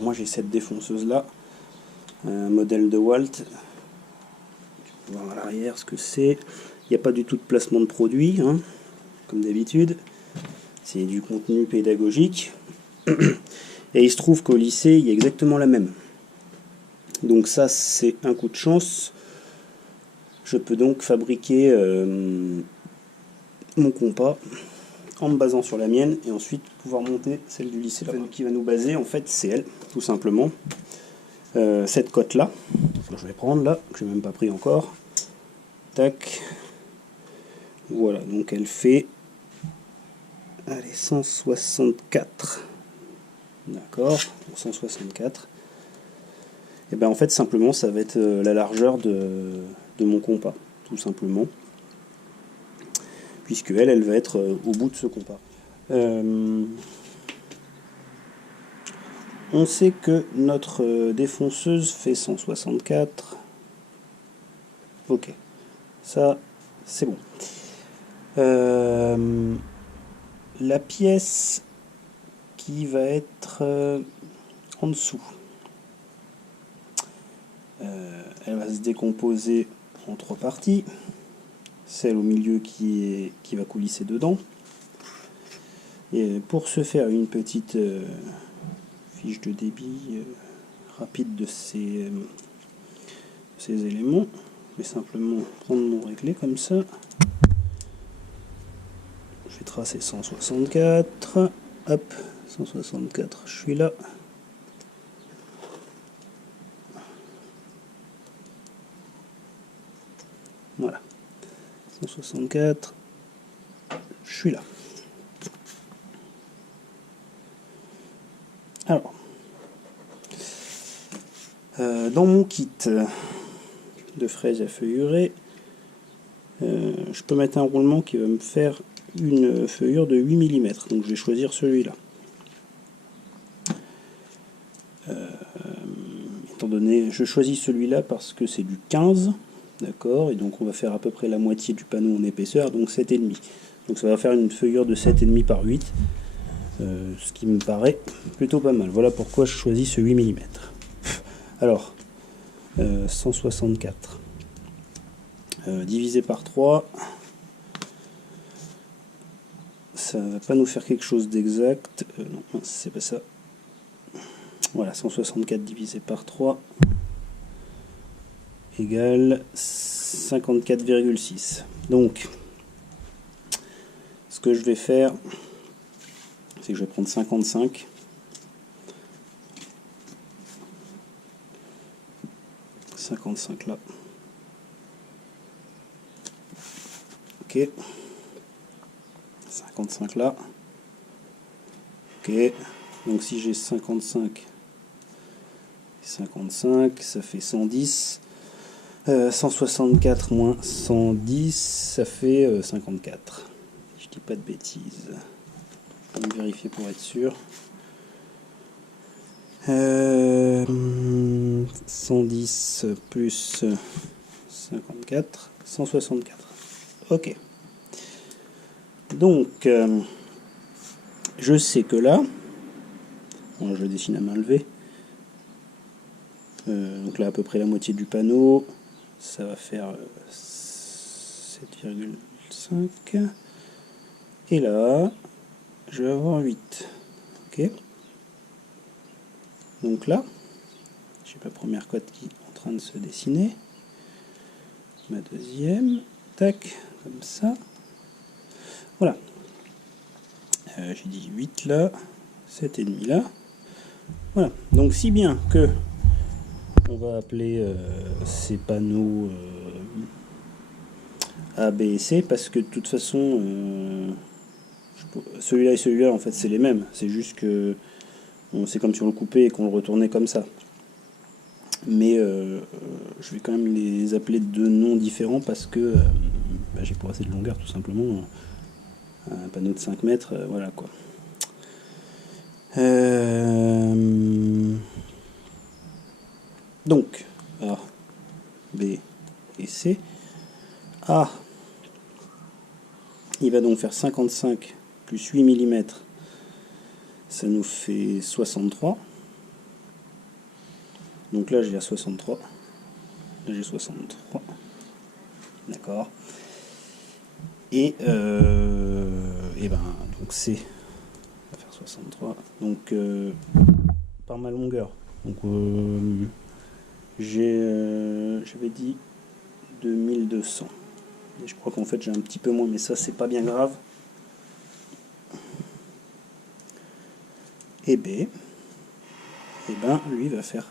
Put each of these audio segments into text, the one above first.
Alors moi j'ai cette défonceuse là, un modèle de Walt. On va voir à l'arrière ce que c'est. Il n'y a pas du tout de placement de produit, hein, comme d'habitude. C'est du contenu pédagogique. Et il se trouve qu'au lycée, il y a exactement la même. Donc ça, c'est un coup de chance. Je peux donc fabriquer mon compas en me basant sur la mienne et ensuite pouvoir monter celle du lycée. Celle qui va nous baser, en fait, c'est elle, tout simplement. Cette cote-là, je vais prendre là, que je n'ai même pas pris encore. Tac. Voilà, donc elle fait... Allez, 164. D'accord, 164. Et bien en fait, simplement, ça va être la largeur de mon compas, tout simplement. Puisque elle va être au bout de ce compas. On sait que notre défonceuse fait 164. Ok, ça c'est bon. La pièce qui va être en dessous, elle va se décomposer en 3 parties. Celle au milieu qui va coulisser dedans. Et pour se faire une petite fiche de débit rapide de ces éléments, je vais simplement prendre mon réglé comme ça. Je vais tracer 164. Hop, 164, je suis là. Voilà. 164, je suis là. Alors, dans mon kit de fraises à feuillurer, je peux mettre un roulement qui va me faire une feuillure de 8 mm. Donc je vais choisir celui-là. Étant donné, je choisis celui-là parce que c'est du 15, d'accord, et donc on va faire à peu près la moitié du panneau en épaisseur, donc 7,5. Donc ça va faire une feuillure de 7,5 par 8, ce qui me paraît plutôt pas mal. Voilà pourquoi je choisis ce 8 mm. Alors, 164 divisé par 3, ça va pas nous faire quelque chose d'exact. Non, c'est pas ça. Voilà, 164 divisé par 3 égale 54,6. Donc, ce que je vais faire, c'est que je vais prendre 55. Là. Ok. 55 là. Ok. Donc si j'ai 55, ça fait 110. 164 moins 110, ça fait 54. Je dis pas de bêtises. Je vais vérifier pour être sûr. 110 plus 54, 164. Ok. Donc, je sais que là, bon, je dessine à main levée. Donc là, à peu près la moitié du panneau. Ça va faire 7,5. Et là, je vais avoir 8. Ok. Donc là, j'ai ma première cote qui est en train de se dessiner. Ma deuxième, tac, comme ça. Voilà. J'ai dit 8 là, 7,5 là. Voilà. Donc si bien que on va appeler ces panneaux A, B et C, parce que de toute façon, celui-là et celui-là, en fait, c'est les mêmes. C'est juste que c'est comme si on le coupait et qu'on le retournait comme ça. Mais je vais quand même les appeler de 2 noms différents parce que j'ai pas assez de longueur, tout simplement. Un panneau de 5 mètres, voilà quoi. Donc, A, B et C. A, il va donc faire 55 plus 8 mm, ça nous fait 63. Donc là j'ai à 63. Là j'ai 63. D'accord. Et ben donc c'est, on va faire 63. Donc par ma longueur. Donc j'avais dit 2200. Et je crois qu'en fait j'ai un petit peu moins, mais ça c'est pas bien grave. Et B, et ben lui va faire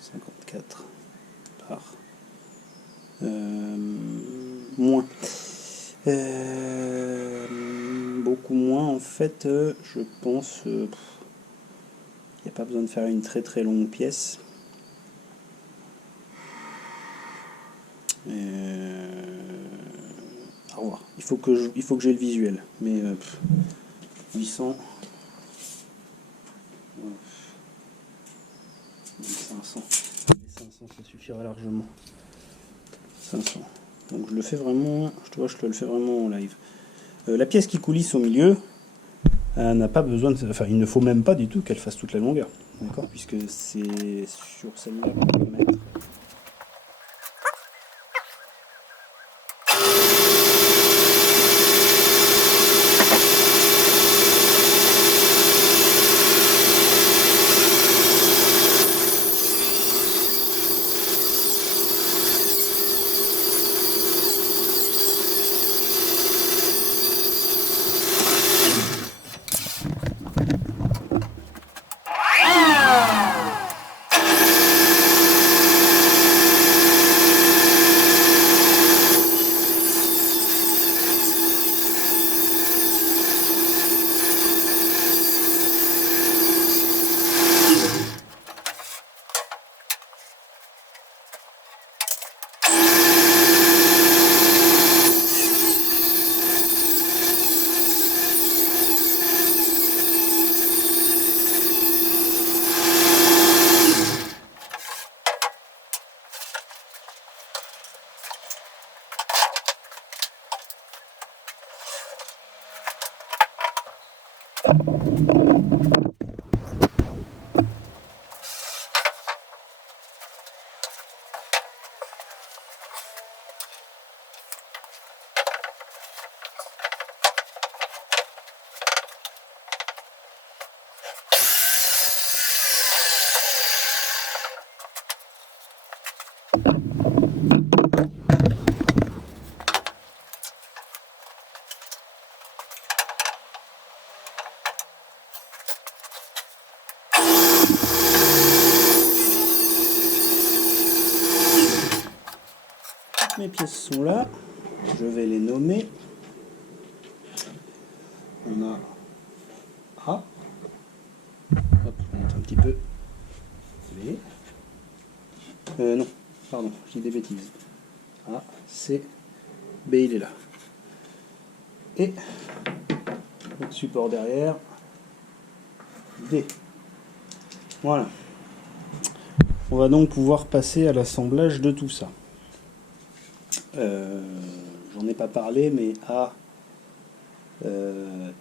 54 par moins. Beaucoup moins en fait, je pense. Il n'y a pas besoin de faire une très très longue pièce. Au revoir. Il faut que j'ai le visuel. Mais 800. 500. 500, ça suffira largement. 500. Donc je le fais vraiment. Je te le fais vraiment en live. La pièce qui coulisse au milieu n'a pas besoin de. Enfin, il ne faut même pas du tout qu'elle fasse toute la longueur. D'accord, puisque c'est sur celle-là qu'on peut mettre. Mes pièces sont là, je vais les nommer. On a A, hop, on monte un petit peu. B, non, pardon, j'ai des bêtises. A, C, B il est là. Et le support derrière, D. Voilà. On va donc pouvoir passer à l'assemblage de tout ça. J'en ai pas parlé, mais A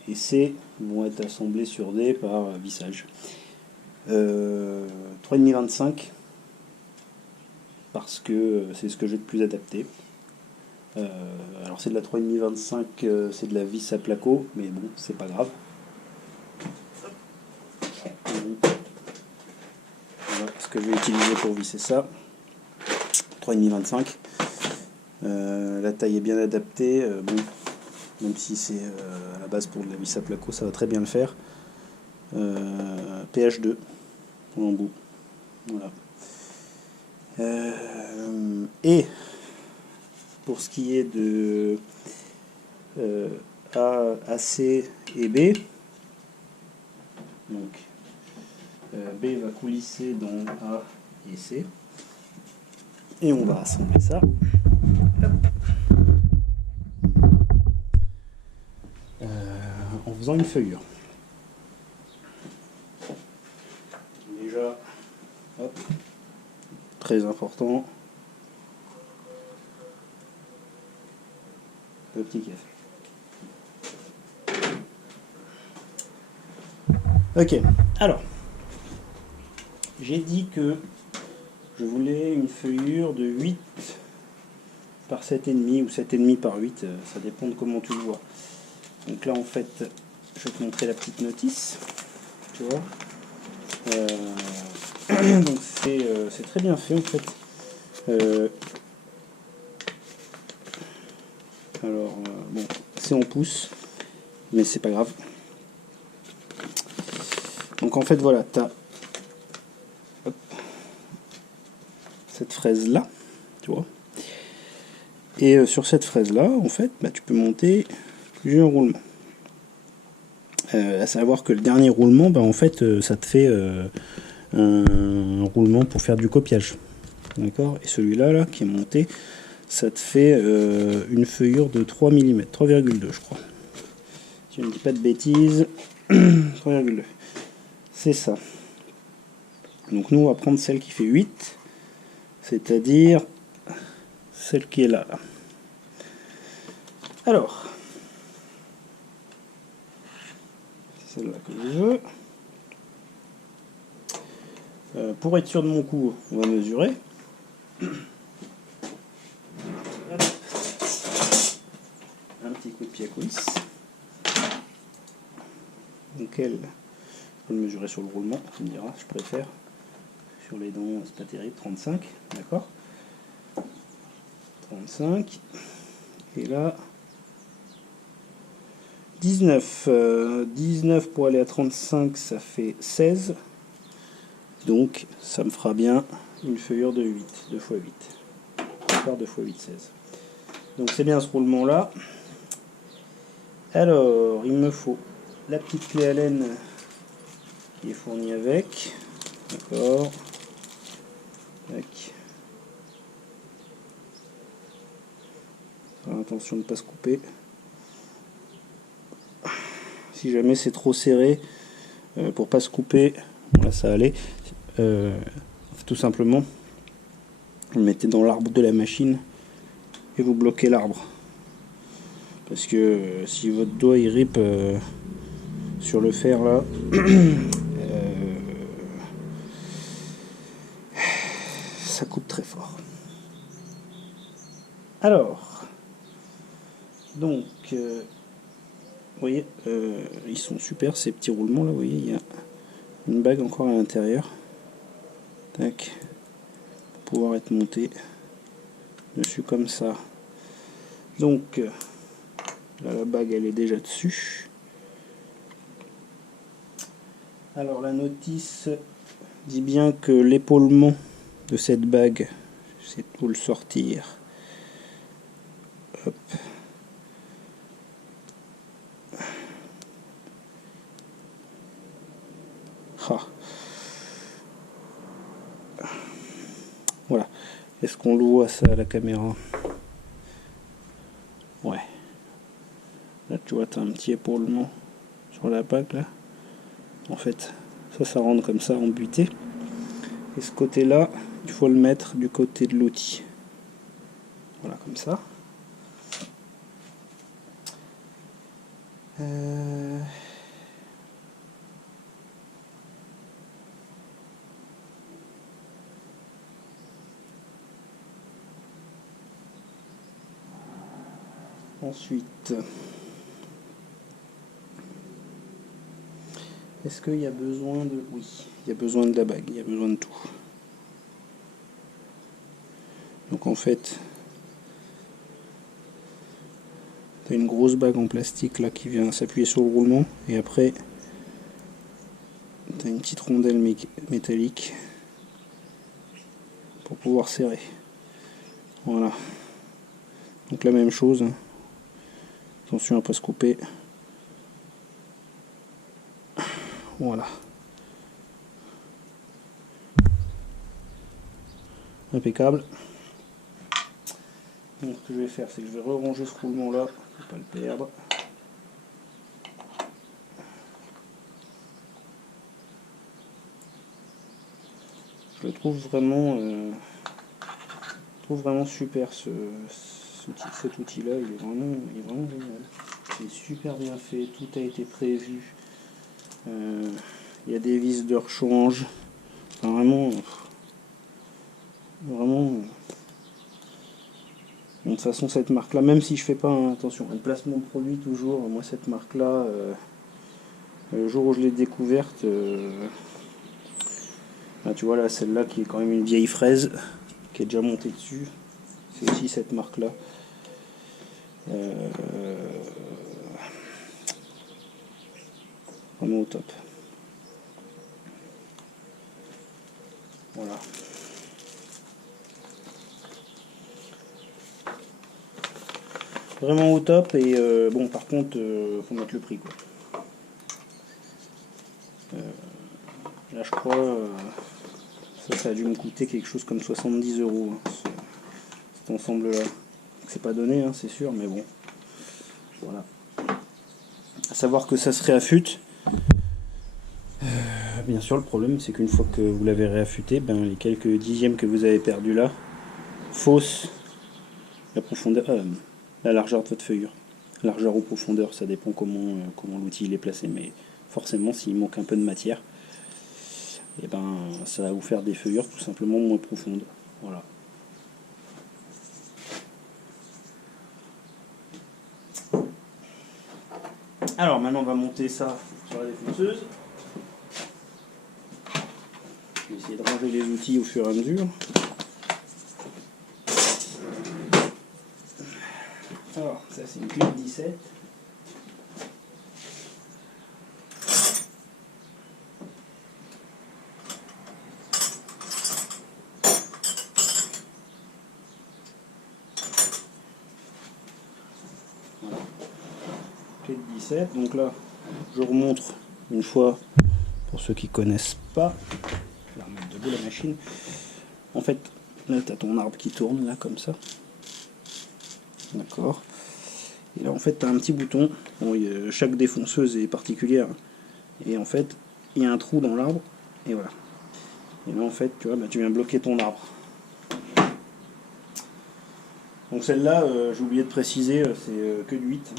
et C vont être assemblés sur D par vissage. 3,5-25 parce que c'est ce que j'ai de plus adapté. Alors c'est de la 3,5-25, c'est de la vis à placo, mais bon, c'est pas grave. Voilà ce que je vais utiliser pour visser ça. 3,5-25. La taille est bien adaptée. Bon, même si c'est à la base pour de la vis à placo, ça va très bien le faire. PH2 en embout. Voilà. Et pour ce qui est de A, AC et B, donc B va coulisser dans A et C, et on va assembler ça. En faisant une feuillure. Déjà, hop, très important, le petit café. Ok, alors, j'ai dit que je voulais une feuillure de 8 par 7,5 ou 7,5 par 8, ça dépend de comment tu le vois. Donc là en fait, je vais te montrer la petite notice, tu vois. Donc c'est très bien fait en fait. Alors bon, c'est en pouces, mais c'est pas grave. Donc en fait voilà, tu as cette fraise là, tu vois. Et sur cette fraise là, en fait, bah, tu peux monter plusieurs roulements. À savoir que le dernier roulement, bah, en fait, ça te fait un roulement pour faire du copiage. D'accord. Et celui-là, là, qui est monté, ça te fait une feuillure de 3 mm, 3,2 je crois. Si je ne dis pas de bêtises, 3,2. C'est ça. Donc nous, on va prendre celle qui fait 8, c'est-à-dire celle qui est là. Alors, c'est celle-là que je veux. Pour être sûr de mon coup, on va mesurer. Un petit coup de pied à coulisse. Donc elle, je peux le mesurer sur le roulement, tu me diras, je préfère. Sur les dents, c'est pas terrible, 35, d'accord. 35. Et là, 19. 19 pour aller à 35, ça fait 16. Donc ça me fera bien une feuillure de 8, 2 x 8. D'accord, 2 x 8, 16. Donc c'est bien ce roulement là. Alors, il me faut la petite clé Allen qui est fournie avec. D'accord. Tac. Alors, attention de ne pas se couper. Si jamais c'est trop serré, pour pas se couper, là ça allait. Tout simplement, vous le mettez dans l'arbre de la machine et vous bloquez l'arbre. Parce que si votre doigt il rip sur le fer là, ça coupe très fort. Alors, donc, vous voyez, ils sont super ces petits roulements là. Vous voyez, il y a une bague encore à l'intérieur. Tac, pour pouvoir être monté dessus comme ça. Donc, là, la bague elle est déjà dessus. Alors la notice dit bien que l'épaulement de cette bague, c'est pour le sortir. Hop. Ah. Voilà. Est-ce qu'on le voit ça à la caméra? Ouais. Là tu vois, tu as un petit épaulement sur la bague là. En fait, ça rentre comme ça en butée. Et ce côté-là, il faut le mettre du côté de l'outil. Voilà, comme ça. Ensuite, est-ce qu'il y a besoin de... Oui, il y a besoin de la bague, il y a besoin de tout. Donc en fait, tu as une grosse bague en plastique là qui vient s'appuyer sur le roulement. Et après, tu as une petite rondelle métallique pour pouvoir serrer. Voilà. Donc la même chose. Attention à ne pas se couper. Voilà. Impeccable. Donc ce que je vais faire, c'est que je vais ranger ce roulement là pour pas le perdre. Je le trouve vraiment super cet outil là, il est vraiment génial. C'est super bien fait, tout a été prévu. Il y a des vis de rechange. Enfin, vraiment... Vraiment... De toute façon, cette marque-là, même si je fais pas, attention, un placement de produit toujours, moi cette marque-là, le jour où je l'ai découverte, là, tu vois là, celle-là qui est quand même une vieille fraise, qui est déjà montée dessus, c'est aussi cette marque-là. Vraiment au top. Voilà. Vraiment au top et bon par contre faut mettre le prix quoi. Là je crois ça a dû me coûter quelque chose comme 70 €, hein, cet ensemble là. C'est pas donné hein, c'est sûr mais bon. Voilà. À savoir que ça se réaffûte. Bien sûr le problème c'est qu'une fois que vous l'avez réaffûté, ben, les quelques dixièmes que vous avez perdus là faussent la profondeur, la largeur de votre feuillure. Largeur ou profondeur, ça dépend comment l'outil est placé, mais forcément s'il manque un peu de matière, et ben ça va vous faire des feuillures tout simplement moins profondes. Voilà. Alors maintenant on va monter ça sur la défonceuse. Je vais essayer de ranger les outils au fur et à mesure. Alors ça c'est une clé de 17. Voilà. Clé de 17. Donc là je remontre une fois pour ceux qui connaissent pas. Je vais remettre debout la machine. En fait, là tu as ton arbre qui tourne là comme ça. D'accord. Et là en fait tu as un petit bouton. Bon, chaque défonceuse est particulière. Et en fait, il y a un trou dans l'arbre. Et voilà. Et là en fait, tu vois, bah, tu viens bloquer ton arbre. Donc celle-là, j'ai oublié de préciser, c'est que du 8.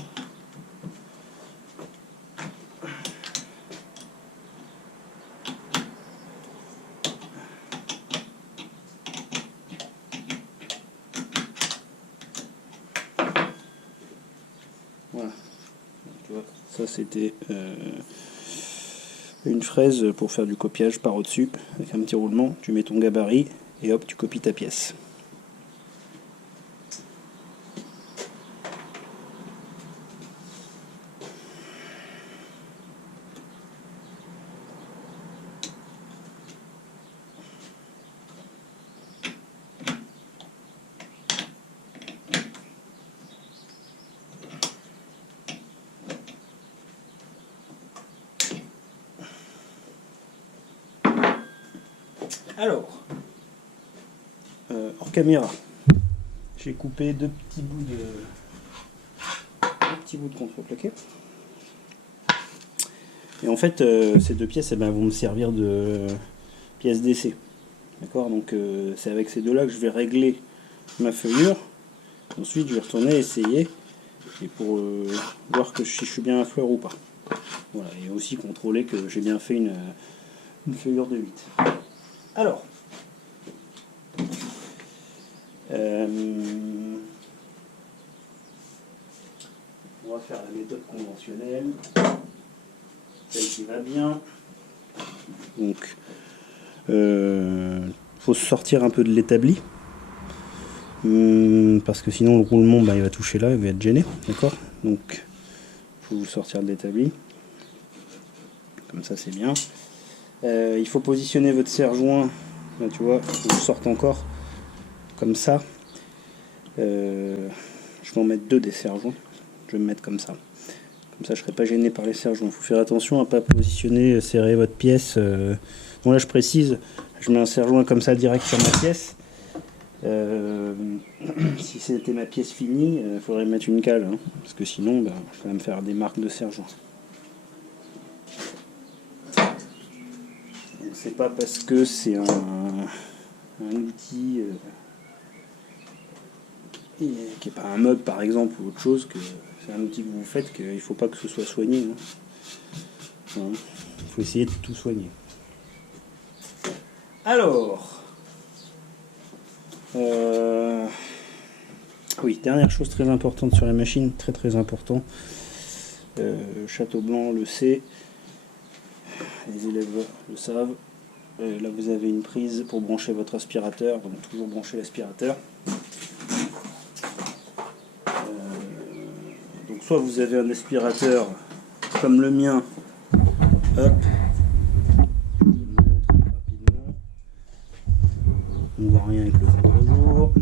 Voilà. Tu vois, ça c'était une fraise pour faire du copiage par au-dessus, avec un petit roulement. Tu mets ton gabarit et hop, tu copies ta pièce. Alors, hors caméra, j'ai coupé deux petits bouts de contreplaqué. Et en fait, ces deux pièces eh ben, vont me servir de pièces d'essai. D'accord, donc c'est avec ces deux-là que je vais régler ma feuillure. Ensuite, je vais retourner essayer et pour voir que si je suis bien à fleur ou pas. Voilà, et aussi contrôler que j'ai bien fait une feuillure de 8. Alors, on va faire la méthode conventionnelle, celle qui va bien. Donc, faut se sortir un peu de l'établi. Parce que sinon le roulement il va toucher là, il va être gêné, d'accord. Donc il faut vous sortir de l'établi, comme ça c'est bien. Il faut positionner votre serre-joint, là tu vois, il faut que je sorte encore, comme ça. Je vais en mettre deux des serre-joints, je vais me mettre comme ça je ne serai pas gêné par les serre-joints. Il faut faire attention à ne pas positionner, serrer votre pièce. Bon là je précise, je mets un serre-joint comme ça direct sur ma pièce. Si c'était ma pièce finie, il faudrait mettre une cale, hein, parce que sinon, ça va me faire des marques de serre-joint. Donc c'est pas parce que c'est un outil qui n'est pas un meuble par exemple ou autre chose, que c'est un outil que vous faites, qu'il ne faut pas que ce soit soigné. Hein. Il faut essayer de tout soigner. Alors, oui, dernière chose très importante sur la machine, très important. Château Blanc le sait, les élèves le savent. Là vous avez une prise pour brancher votre aspirateur, donc toujours brancher l'aspirateur. Donc soit vous avez un aspirateur comme le mien, hop, je vous le montre rapidement, on ne voit rien avec le contre-jour.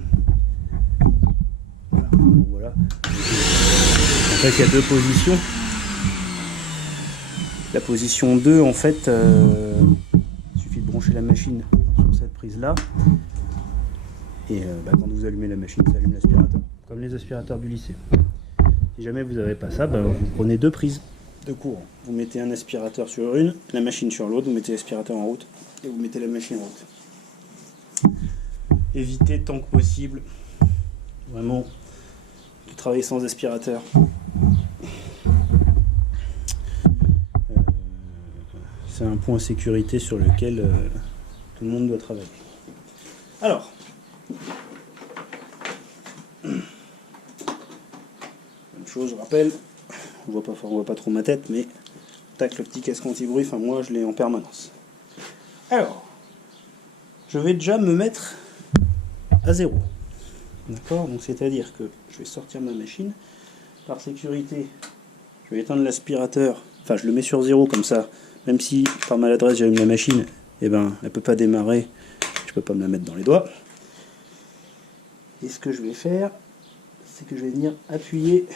Voilà. En fait il y a deux positions. La position 2 en fait, il suffit de brancher la machine sur cette prise là et quand vous allumez la machine, ça allume l'aspirateur, comme les aspirateurs du lycée. Si jamais vous n'avez pas ça, vous prenez deux prises de courant. Vous mettez un aspirateur sur une, la machine sur l'autre, vous mettez l'aspirateur en route et vous mettez la machine en route. Évitez tant que possible vraiment de travailler sans aspirateur. C'est un point sécurité sur lequel tout le monde doit travailler. Alors, même chose, je rappelle, on voit pas trop ma tête, mais tac, le petit casque anti-bruit, enfin moi je l'ai en permanence. Alors, je vais déjà me mettre à 0. D'accord? Donc c'est-à-dire que je vais sortir ma machine. Par sécurité, je vais éteindre l'aspirateur, enfin je le mets sur 0 comme ça. Même si par maladresse j'allume la machine, elle ne peut pas démarrer, je ne peux pas me la mettre dans les doigts. Et ce que je vais faire, c'est que je vais venir appuyer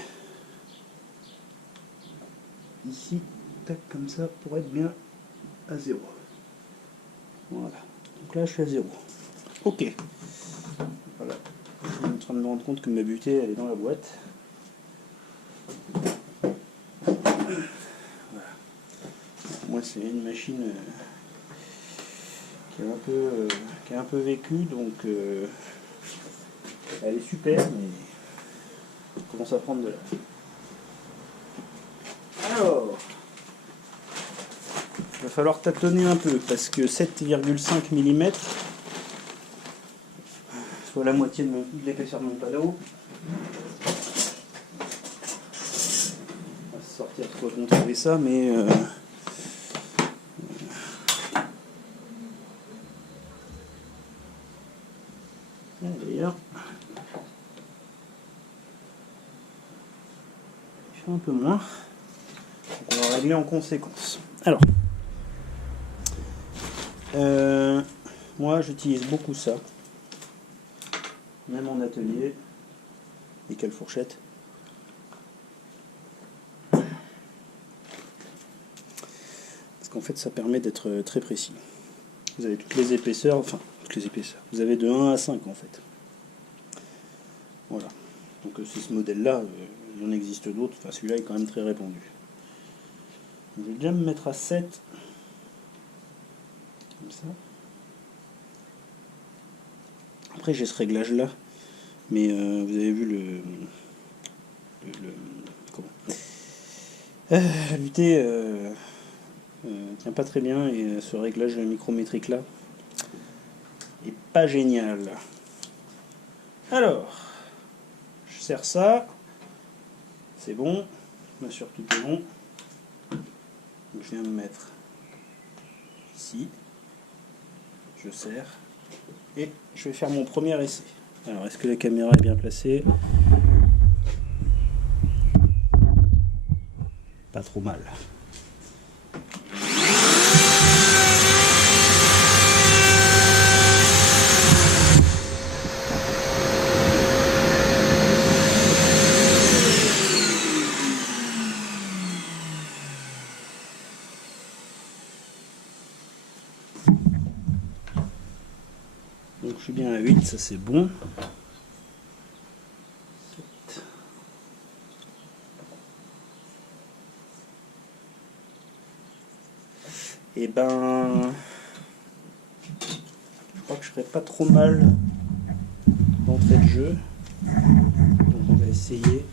ici, tac, comme ça, pour être bien à 0. Voilà. Donc là je suis à 0. Ok. Voilà. Je suis en train de me rendre compte que ma butée elle est dans la boîte. Moi c'est une machine qui a un peu vécu, donc elle est super, mais elle commence à prendre de l'âge. Alors, il va falloir tâtonner un peu, parce que 7,5 mm, soit la moitié de l'épaisseur de mon panneau. On va sortir de quoi contrôler ça, mais d'ailleurs, il fait un peu moins. Donc on va régler en conséquence. Alors, moi j'utilise beaucoup ça, même en atelier. Et quelle fourchette! Parce qu'en fait ça permet d'être très précis. Vous avez toutes les épaisseurs, vous avez de 1 à 5 en fait. Voilà. Donc c'est ce modèle-là, il y en existe d'autres, enfin celui-là est quand même très répandu. Donc, je vais déjà me mettre à 7. Comme ça. Après j'ai ce réglage-là, mais vous avez vu la butée tient pas très bien, et ce réglage micrométrique là est pas génial. Alors, je serre ça, c'est bon, je m'assure que tout est bon. Donc, je viens me mettre ici, je serre, et je vais faire mon premier essai. Alors, est-ce que la caméra est bien placée? Pas trop mal. Donc je suis bien à 8, ça c'est bon. 7. Et ben, je crois que je ferais pas trop mal d'entrée de jeu. Donc on va essayer.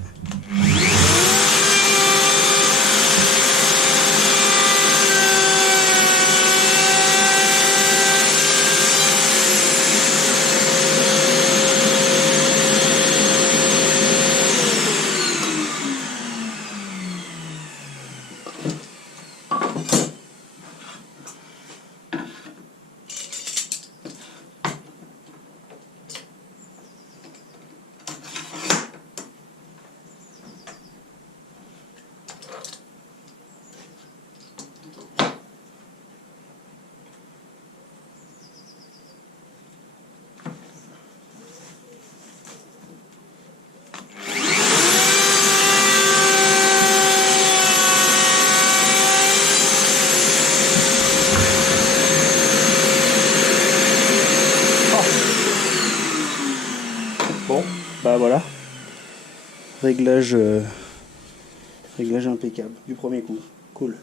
Bah voilà, réglage, réglage impeccable du premier coup. Cool.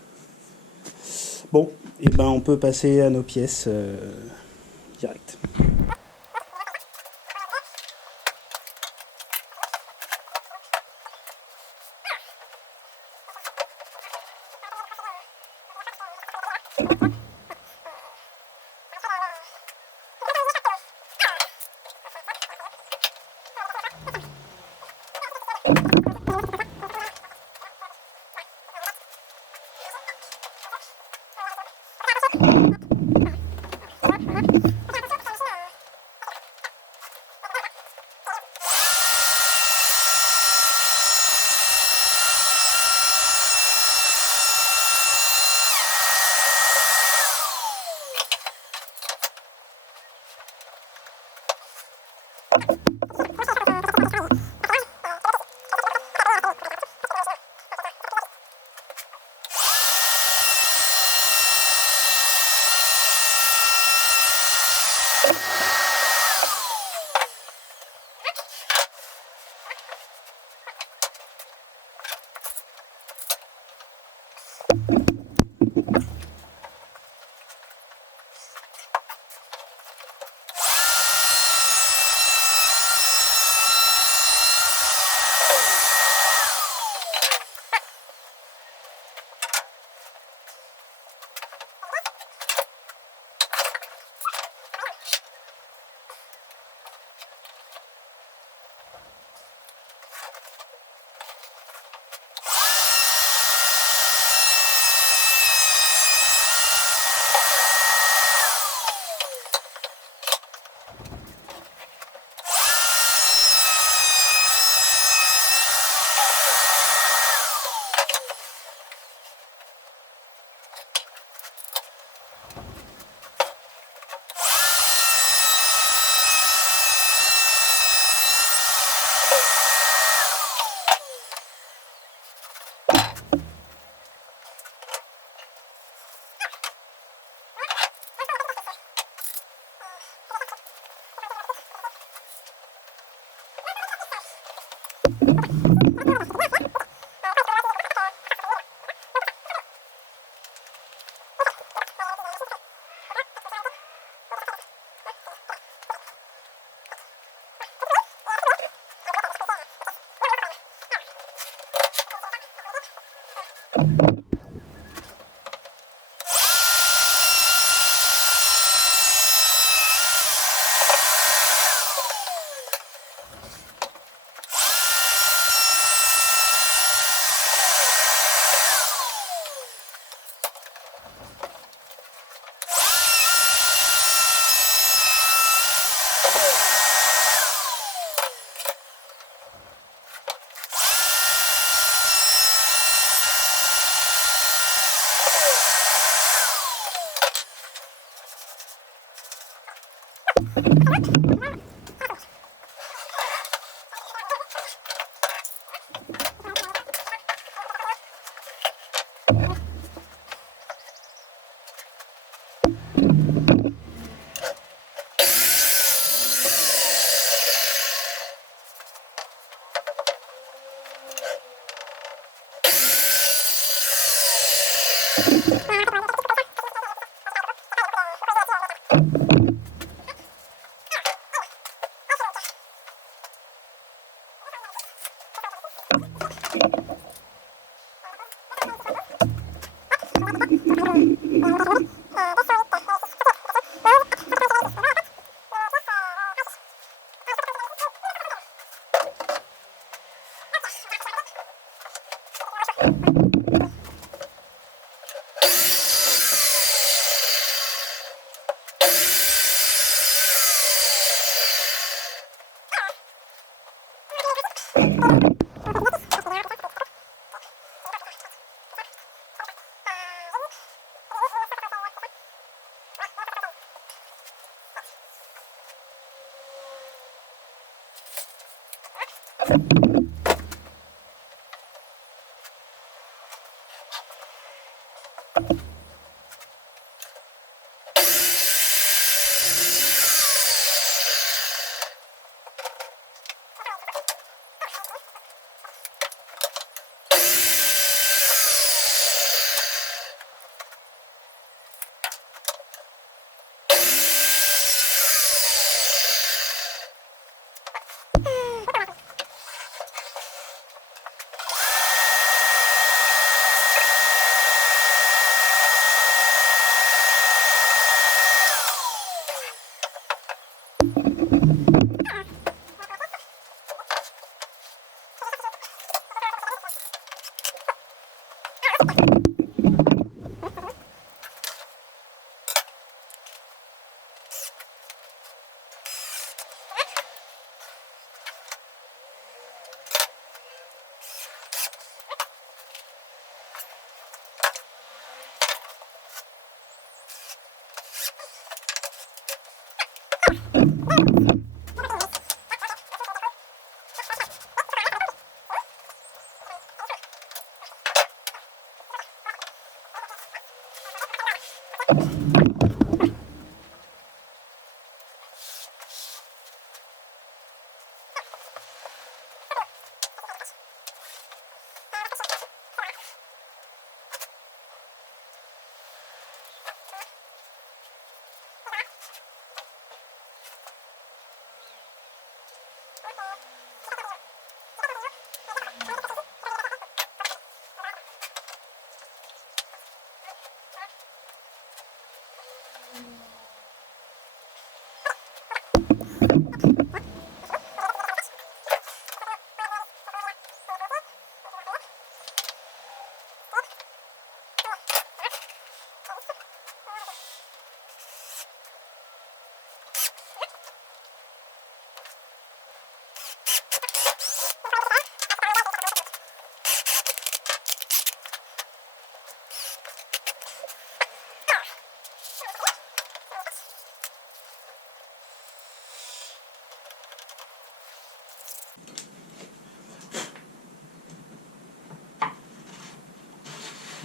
Bon, et ben on peut passer à nos pièces direct.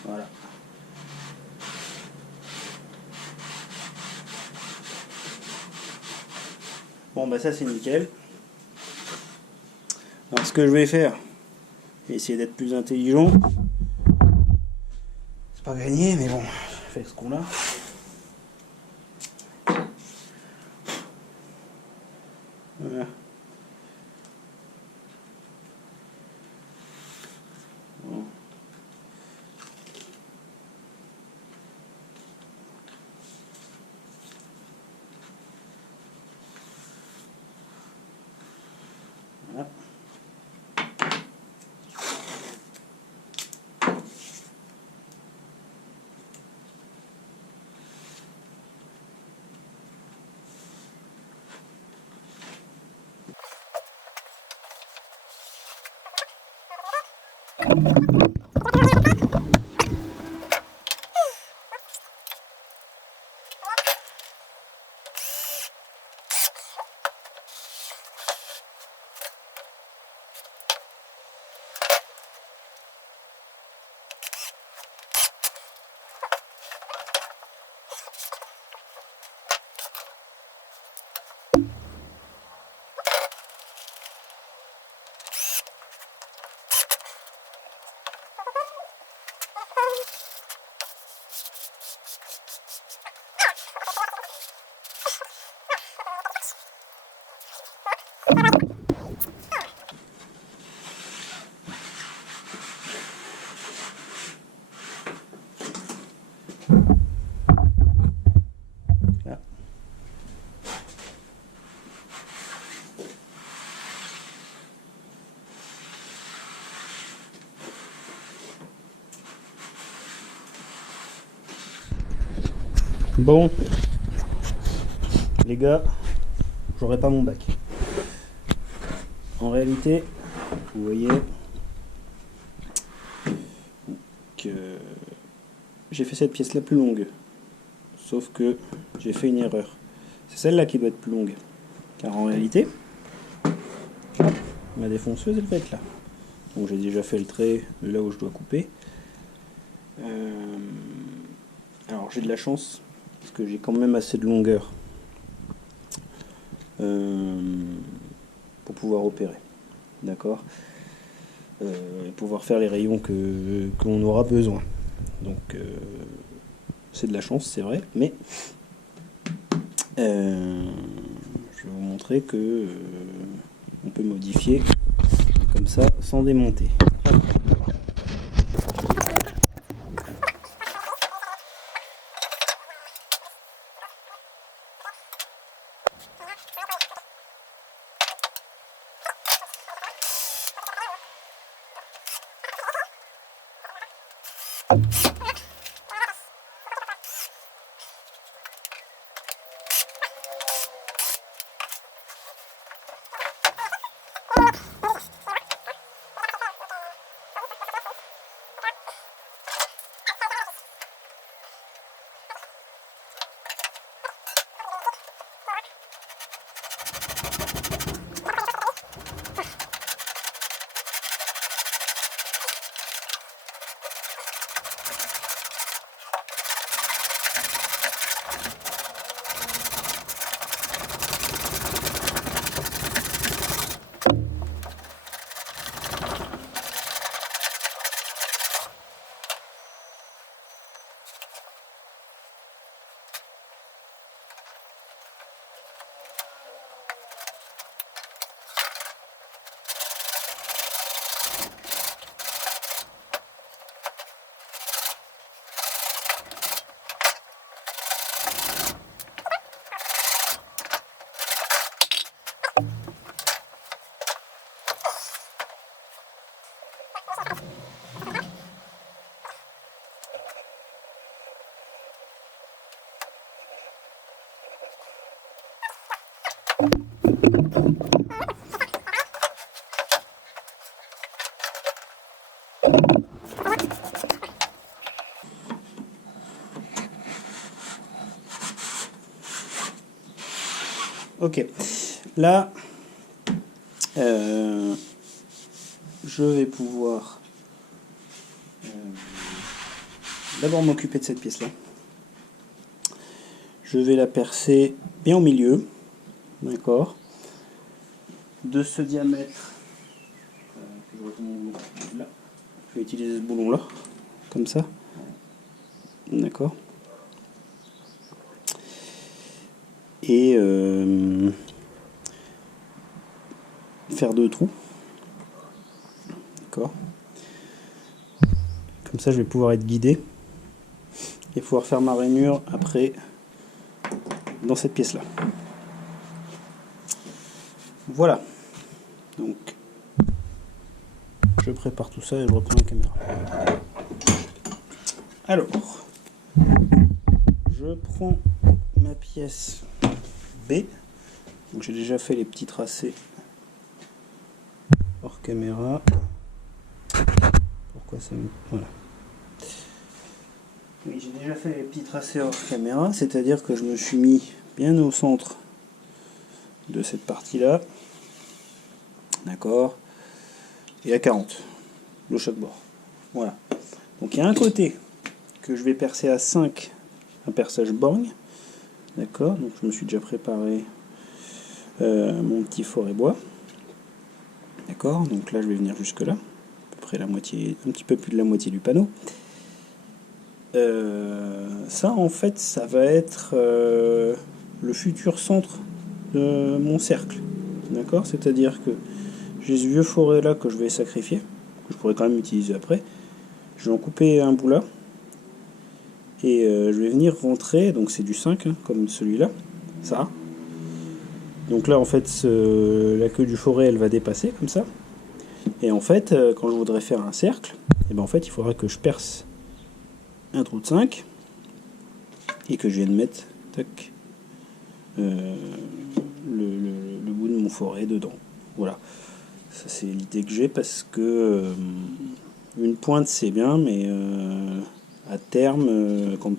Voilà. Bon bah ça c'est nickel. Alors ce que je vais faire, je vais essayer d'être plus intelligent. C'est pas gagné mais bon, je fais ce qu'on a. Voilà. Bon. Voilà. Là. Bon, les gars, j'aurai pas mon bac. En réalité, vous voyez que j'ai fait cette pièce la plus longue. Sauf que j'ai fait une erreur. C'est celle-là qui doit être plus longue. Car en réalité, ma défonceuse, elle va être là. Donc j'ai déjà fait le trait de là où je dois couper. Alors j'ai de la chance, parce que j'ai quand même assez de longueur pour pouvoir opérer. D'accord, pouvoir faire les rayons qu'on aura besoin. Donc c'est de la chance, c'est vrai, mais je vais vous montrer que on peut modifier comme ça sans démonter. Ok, là, je vais pouvoir d'abord m'occuper de cette pièce-là. Je vais la percer bien au milieu, d'accord, de ce diamètre. Là. Je vais utiliser ce boulon-là, comme ça, d'accord. Et faire 2 trous, d'accord. Comme ça, je vais pouvoir être guidé et pouvoir faire ma rainure après dans cette pièce-là. Voilà. Donc, je prépare tout ça et je reprends la caméra. Alors, je prends ma pièce B. Donc j'ai déjà fait les petits tracés hors caméra. Pourquoi ça me... Voilà. Oui, j'ai déjà fait les petits tracés hors caméra, c'est-à-dire que je me suis mis bien au centre de cette partie-là. D'accord. Et à 40 de chaque bord. Voilà. Donc il y a un côté que je vais percer à 5, un perçage borgne. D'accord. Donc je me suis déjà préparé mon petit forêt bois. D'accord. Donc là je vais venir jusque là. À peu près la moitié, un petit peu plus de la moitié du panneau. Ça en fait ça va être le futur centre de mon cercle. D'accord. C'est-à-dire que j'ai ce vieux forêt là que je vais sacrifier, que je pourrais quand même utiliser après. Je vais en couper un bout là. Et je vais venir rentrer, donc c'est du 5, hein, comme celui-là, ça. Donc là en fait la queue du forêt elle va dépasser comme ça. Et en fait quand je voudrais faire un cercle, et ben en fait il faudra que je perce un trou de 5 et que je vienne mettre tac, le bout de mon forêt dedans. Voilà. Ça c'est l'idée que j'ai parce que une pointe c'est bien, mais à terme quand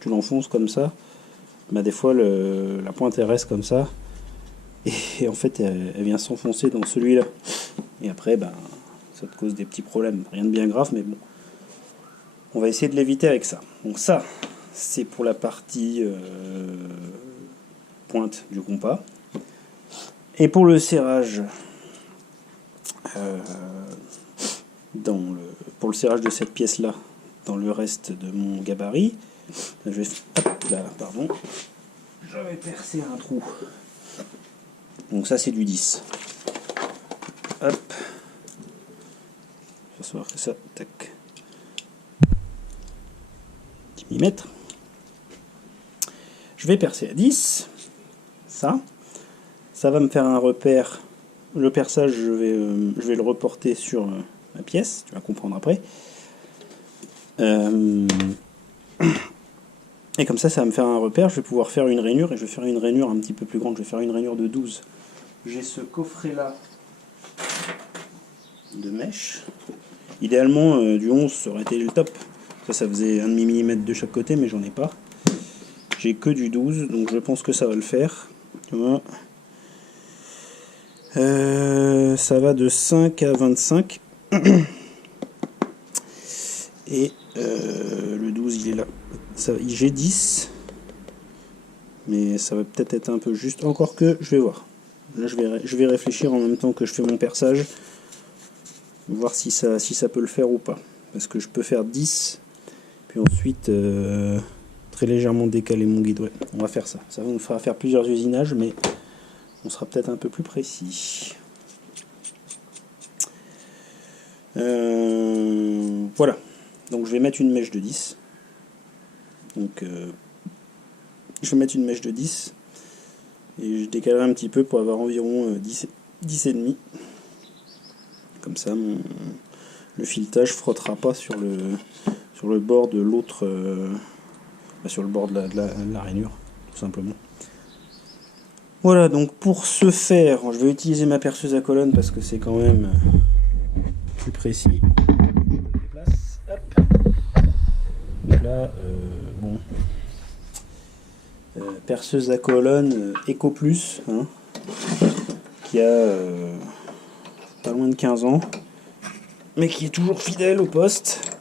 tu l'enfonces comme ça, bah des fois la pointe elle reste comme ça et en fait elle vient s'enfoncer dans celui-là et après bah, ça te cause des petits problèmes, rien de bien grave mais bon, on va essayer de l'éviter avec ça. Donc ça c'est pour la partie pointe du compas. Et pour le serrage pour le serrage de cette pièce là dans le reste de mon gabarit, je vais percer un trou. Donc ça c'est du 10. Hop. Je vais savoir que ça, tac. 10 mm. Je vais percer à 10. Ça va me faire un repère. Le perçage, je vais le reporter sur ma pièce. Tu vas comprendre après. Et comme ça va me faire un repère. Je vais pouvoir faire une rainure. Et je vais faire une rainure un petit peu plus grande. Je vais faire une rainure de 12. J'ai ce coffret là de mèche. Idéalement, du 11, ça aurait été le top. Ça faisait 1,5 mm de chaque côté, mais j'en ai pas. J'ai que du 12, donc je pense que ça va le faire. Tu vois. Ça va de 5 à 25. Et le 12, il est là. J'ai 10. Mais ça va peut-être être un peu juste. Encore que, je vais voir. Là, je vais réfléchir en même temps que je fais mon perçage. Voir si ça peut le faire ou pas. Parce que je peux faire 10. Puis ensuite, très légèrement décaler mon guide. Ouais, on va faire ça. Ça nous fera faire plusieurs usinages, mais on sera peut-être un peu plus précis. Voilà. Donc je vais mettre une mèche de 10. Donc je vais mettre une mèche de 10. Et je décalerai un petit peu pour avoir environ 10 et demi. Comme ça, le filetage frottera pas sur le bord de l'autre, sur le bord de la rainure, tout simplement. Voilà, donc pour ce faire, je vais utiliser ma perceuse à colonne parce que c'est quand même plus précis. Je le déplace, hop. Donc là, bon, perceuse à colonne Eco Plus, hein, qui a pas loin de 15 ans, mais qui est toujours fidèle au poste.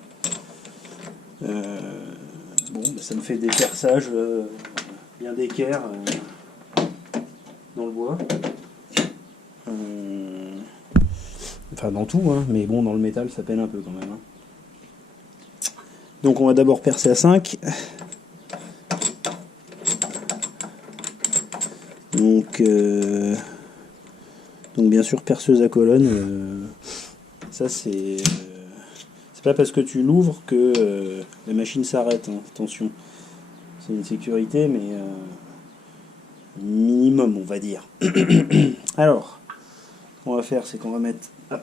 Bon, bah, ça me fait des perçages bien d'équerre dans le bois. Enfin dans tout, hein, mais bon, dans le métal ça peine un peu quand même. Hein. Donc on va d'abord percer à 5. Donc bien sûr perceuse à colonne, ça c'est pas parce que tu l'ouvres que la machine s'arrête, hein, attention. C'est une sécurité mais minimum on va dire. Alors, ce qu'on va faire c'est qu'on va mettre hop,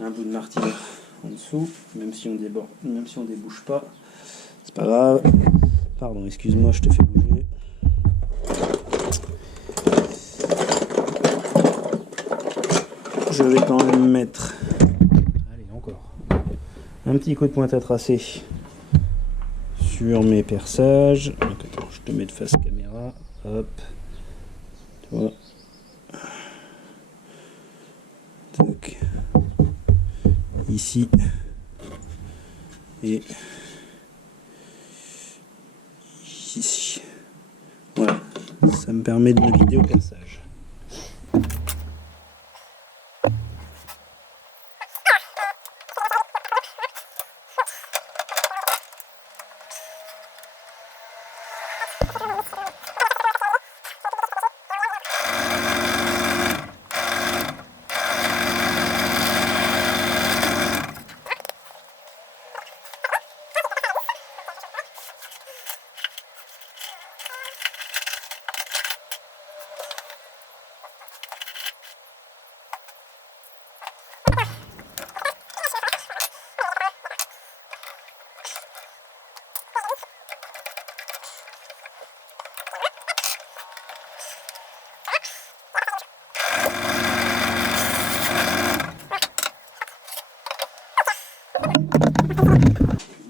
un bout de martilleur en dessous, même si on déborde, même si on débouche pas, c'est pas grave. Pardon, excuse-moi, je te fais bouger. Je vais quand même mettre, allez encore, un petit coup de pointe à tracer sur mes perçages. Donc attends, je te mets de face caméra, hop, tu vois. Tac. Ici et ici. Voilà, ça me permet de me guider au perçage.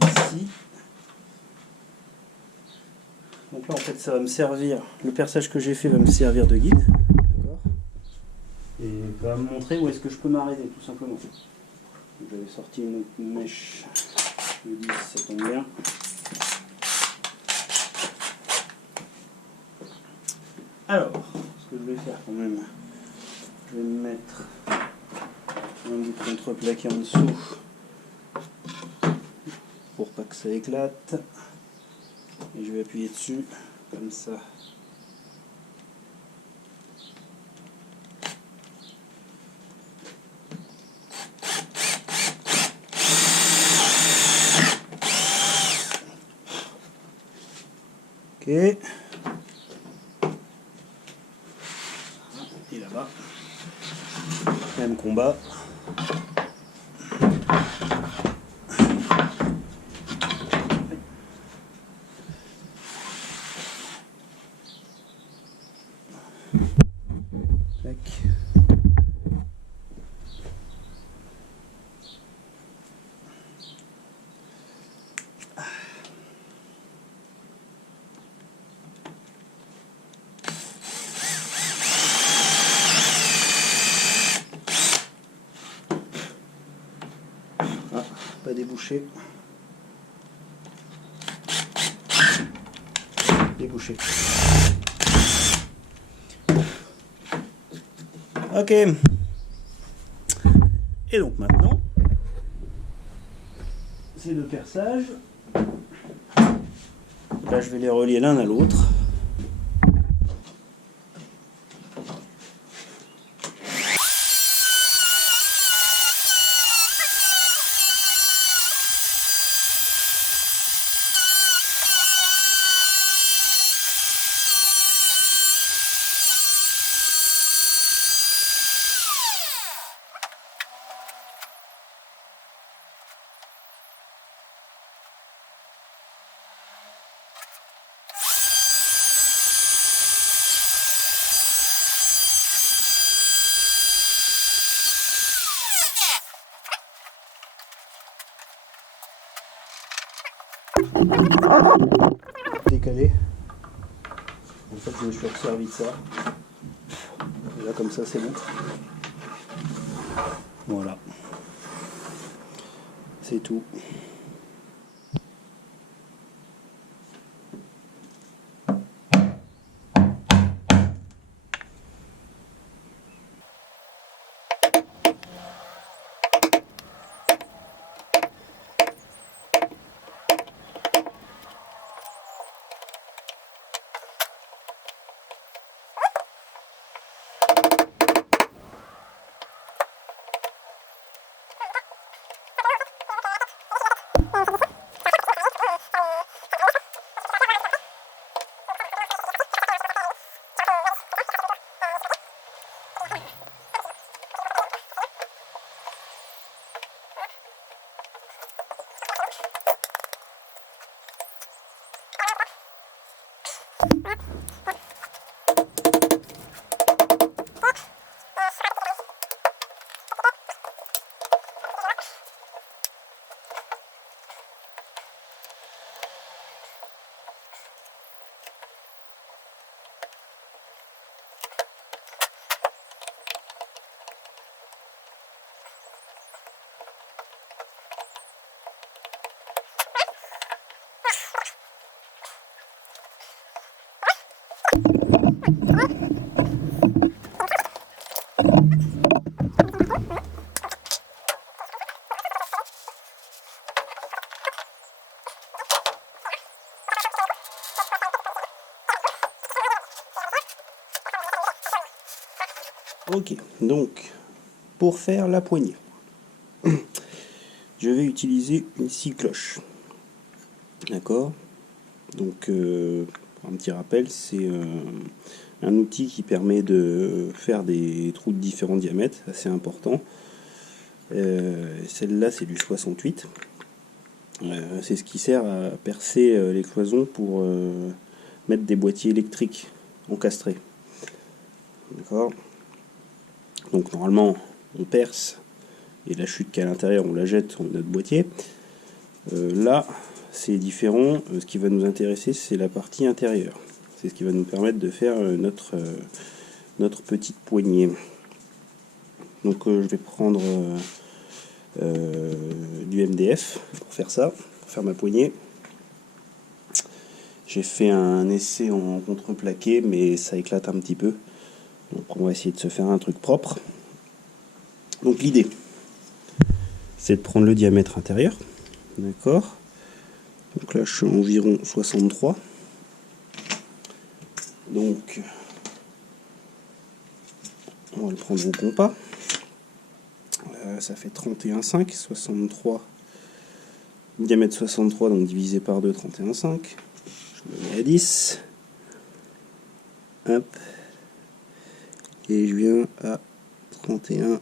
Ici. Donc là en fait ça va me servir, le perçage que j'ai fait va me servir de guide. D'accord. Et va me montrer où est-ce que je peux m'arrêter tout simplement. J'avais sorti une autre mèche de 10, ça tombe bien. Alors, ce que je vais faire quand même, je vais me mettre un bout de contreplaqué en dessous pour pas que ça éclate. Et je vais appuyer dessus, comme ça. Ok. Et là-bas, même combat. Tac. Ah, pas débouché. Débouché. Ok. Et donc maintenant, ces deux perçages, là je vais les relier l'un à l'autre. Décalé. En fait, je me suis resservi de ça. Et là, comme ça, c'est bon. Voilà. C'est tout. Ok, donc pour faire la poignée, je vais utiliser une scie cloche. D'accord. Donc un petit rappel, c'est un outil qui permet de faire des trous de différents diamètres, assez important. Celle-là, c'est du 68. C'est ce qui sert à percer les cloisons pour mettre des boîtiers électriques encastrés. D'accord. Donc normalement, on perce et la chute qui est à l'intérieur, on la jette sur notre boîtier. Là, c'est différent. Ce qui va nous intéresser, c'est la partie intérieure. C'est ce qui va nous permettre de faire notre petite poignée. Donc je vais prendre du MDF pour faire ça, pour faire ma poignée. J'ai fait un essai en contreplaqué, mais ça éclate un petit peu. Donc on va essayer de se faire un truc propre. Donc l'idée, c'est de prendre le diamètre intérieur. D'accord. Donc là, je suis environ 63. Donc, on va le prendre au compas. Ça fait 31,5, 63. Diamètre 63, donc divisé par 2, 31,5. Je me mets à 10. Hop. Et je viens à 31,5.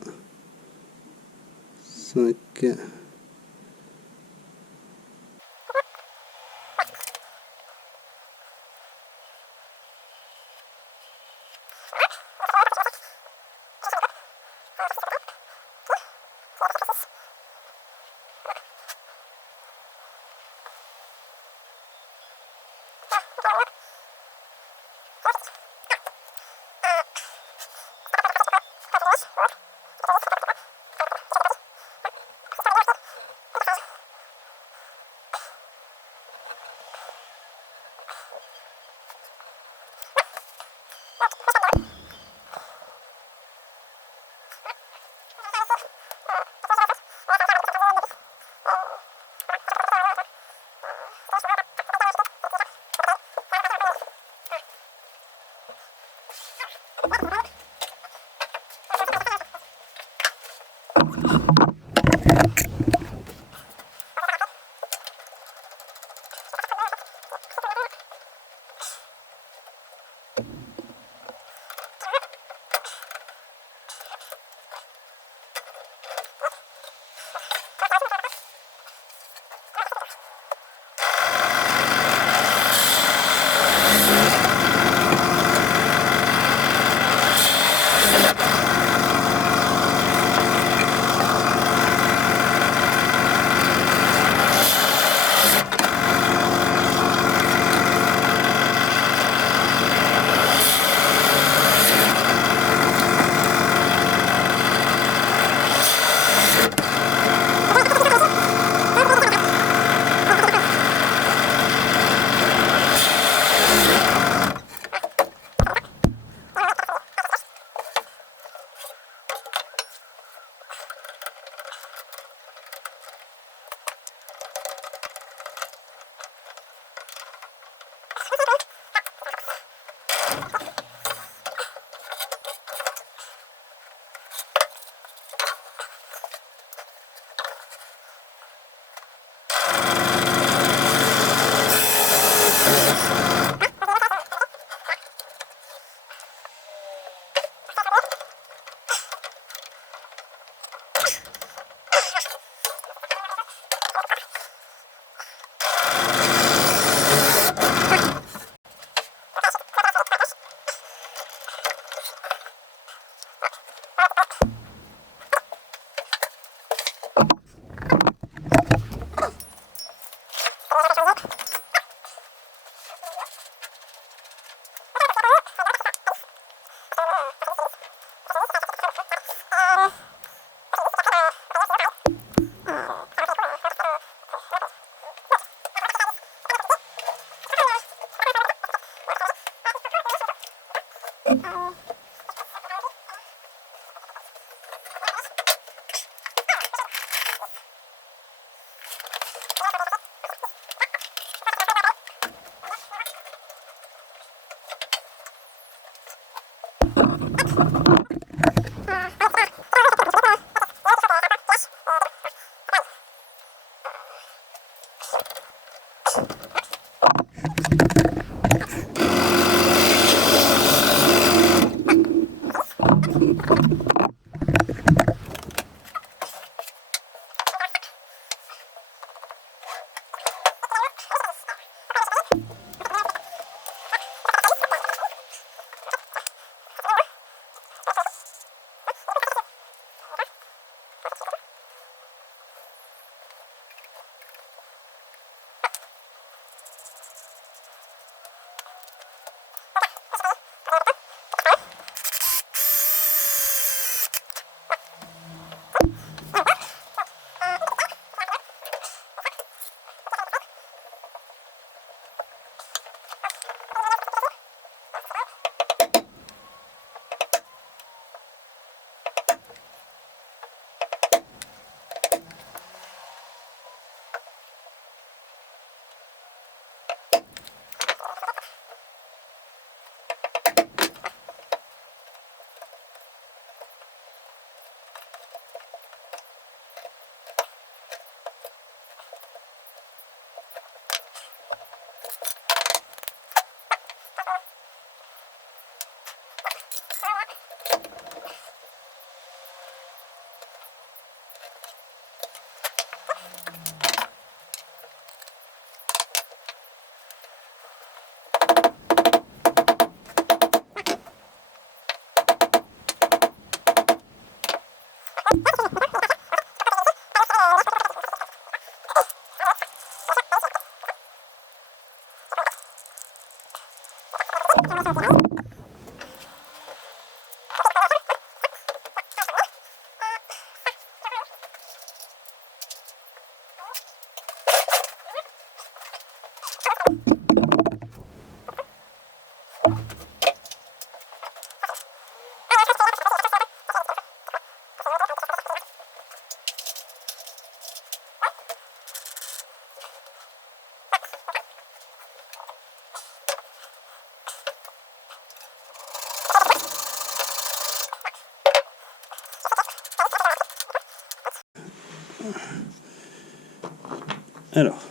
Alors,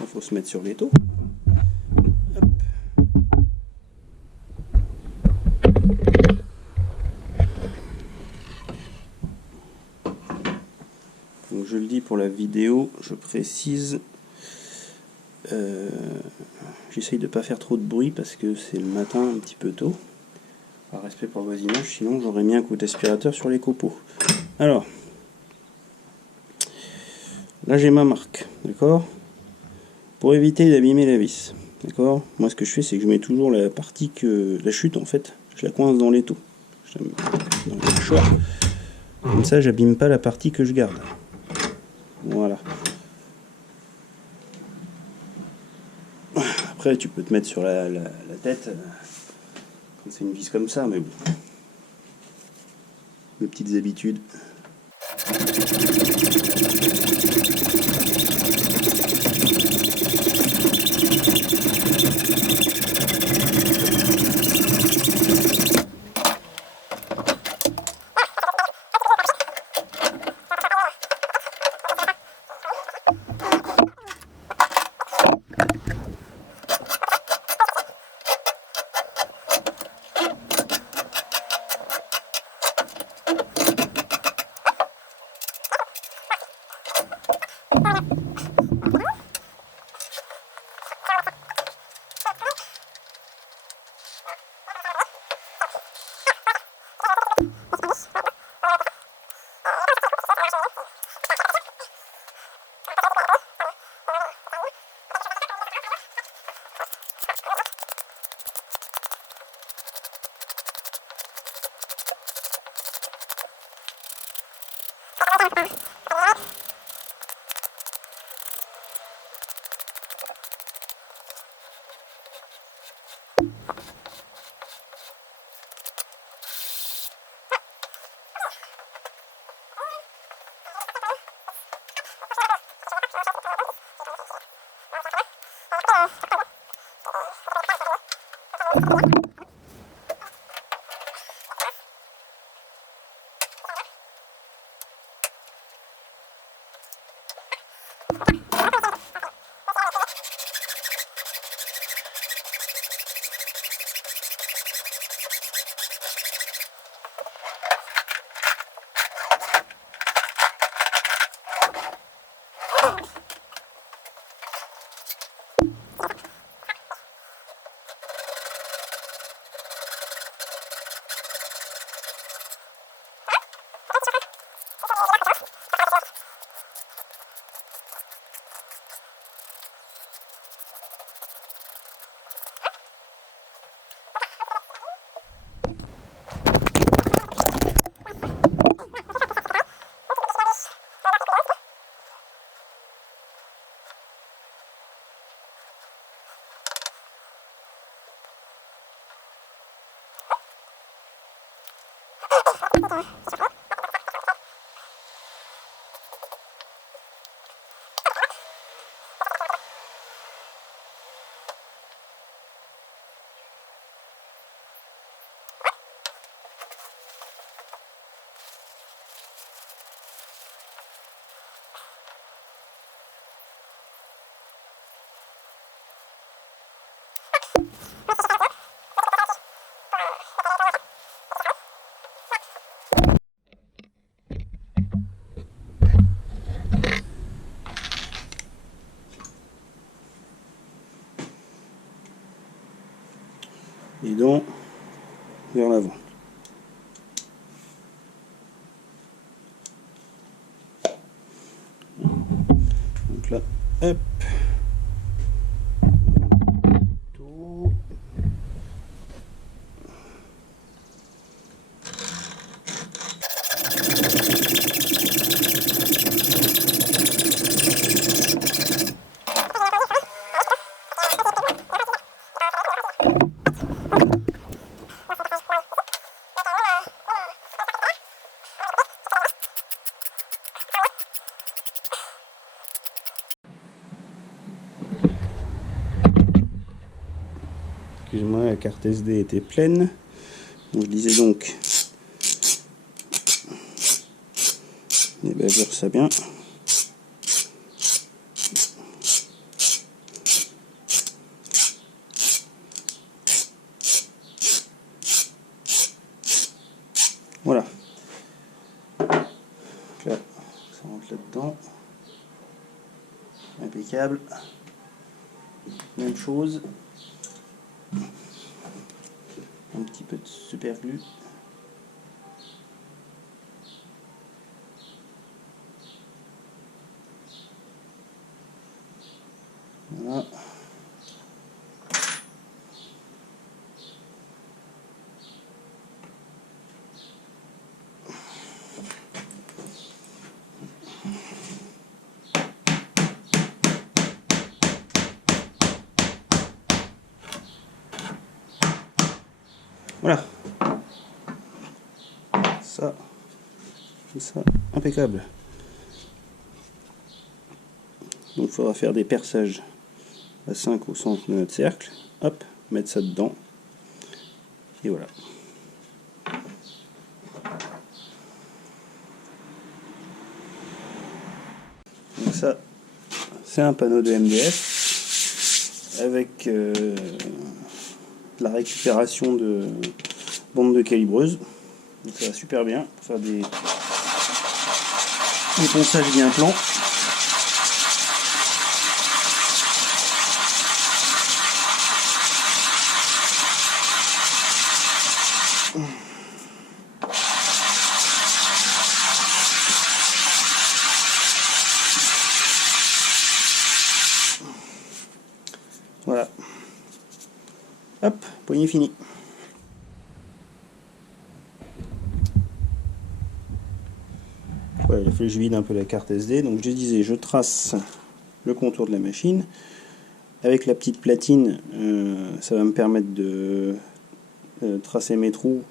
il faut se mettre sur l'étau. Hop. Donc je le dis pour la vidéo, je précise, j'essaye de ne pas faire trop de bruit parce que c'est le matin un petit peu tôt, par respect pour le voisinage, sinon j'aurais mis un coup d'aspirateur sur les copeaux. Alors, là j'ai ma marque, d'accord? Pour éviter d'abîmer la vis, d'accord? Moi ce que je fais c'est que je mets toujours la partie que la chute en fait, je la coince dans l'étau, dans le mâchoire. Comme ça j'abîme pas la partie que je garde. Voilà. Après tu peux te mettre sur la tête quand c'est une vis comme ça, mais bon. Mes petites habitudes. Les dents vers l'avant. Donc là, hop. Tout. Excusez-moi, la carte SD était pleine. Donc, je disais donc, les bavures ça bien. Voilà. Donc là, ça rentre là-dedans. Impeccable. Même chose. Un petit peu de super glue. Voilà. Voilà. Ça, c'est ça, impeccable. Donc il faudra faire des perçages à 5 au centre de notre cercle. Hop, mettre ça dedans. Et voilà. Donc ça, c'est un panneau de MDF avec la récupération de bandes de calibreuse. Donc ça va super bien pour faire des ponçages bien plans. Voilà. Hop, poignée finie. Voilà, que je vide un peu la carte SD. Donc je disais, je trace le contour de la machine. Avec la petite platine, ça va me permettre de tracer mes trous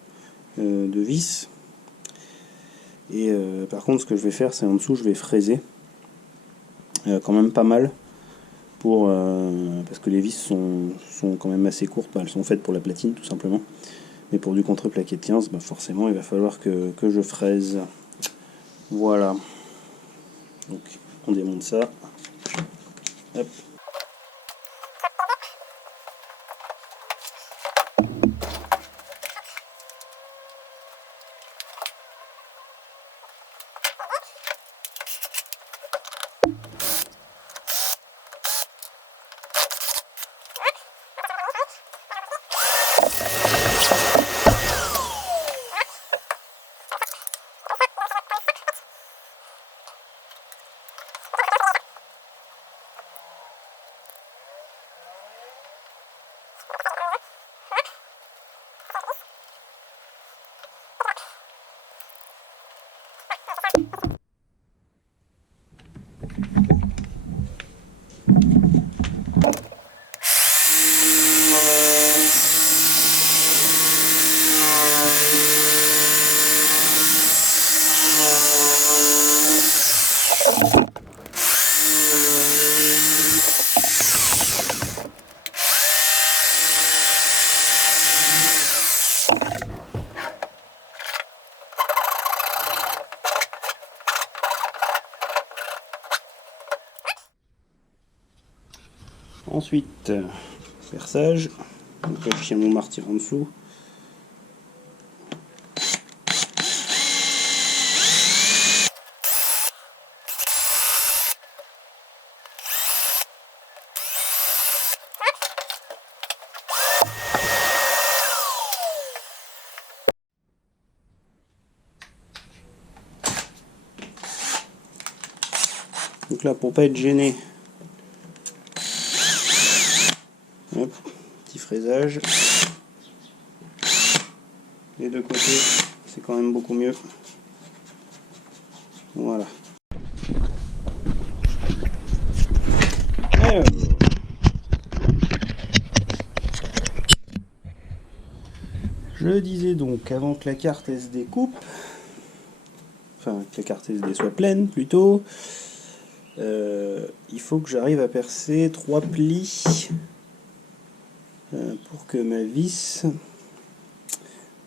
de vis. Et par contre, ce que je vais faire, c'est en dessous, je vais fraiser quand même pas mal. Parce que les vis sont quand même assez courtes, elles sont faites pour la platine tout simplement, mais pour du contreplaqué de 15, forcément il va falloir que je fraise. Voilà, donc on démonte ça. Hop. Ensuite, perçage. Donc là, je tiens mon martyr en dessous. Donc là, pour pas être gêné, hop, petit fraisage. Les deux côtés, c'est quand même beaucoup mieux. Voilà. Alors, je disais donc, avant que la carte SD coupe, enfin que la carte SD soit pleine plutôt, il faut que j'arrive à percer 3 plis pour que ma vis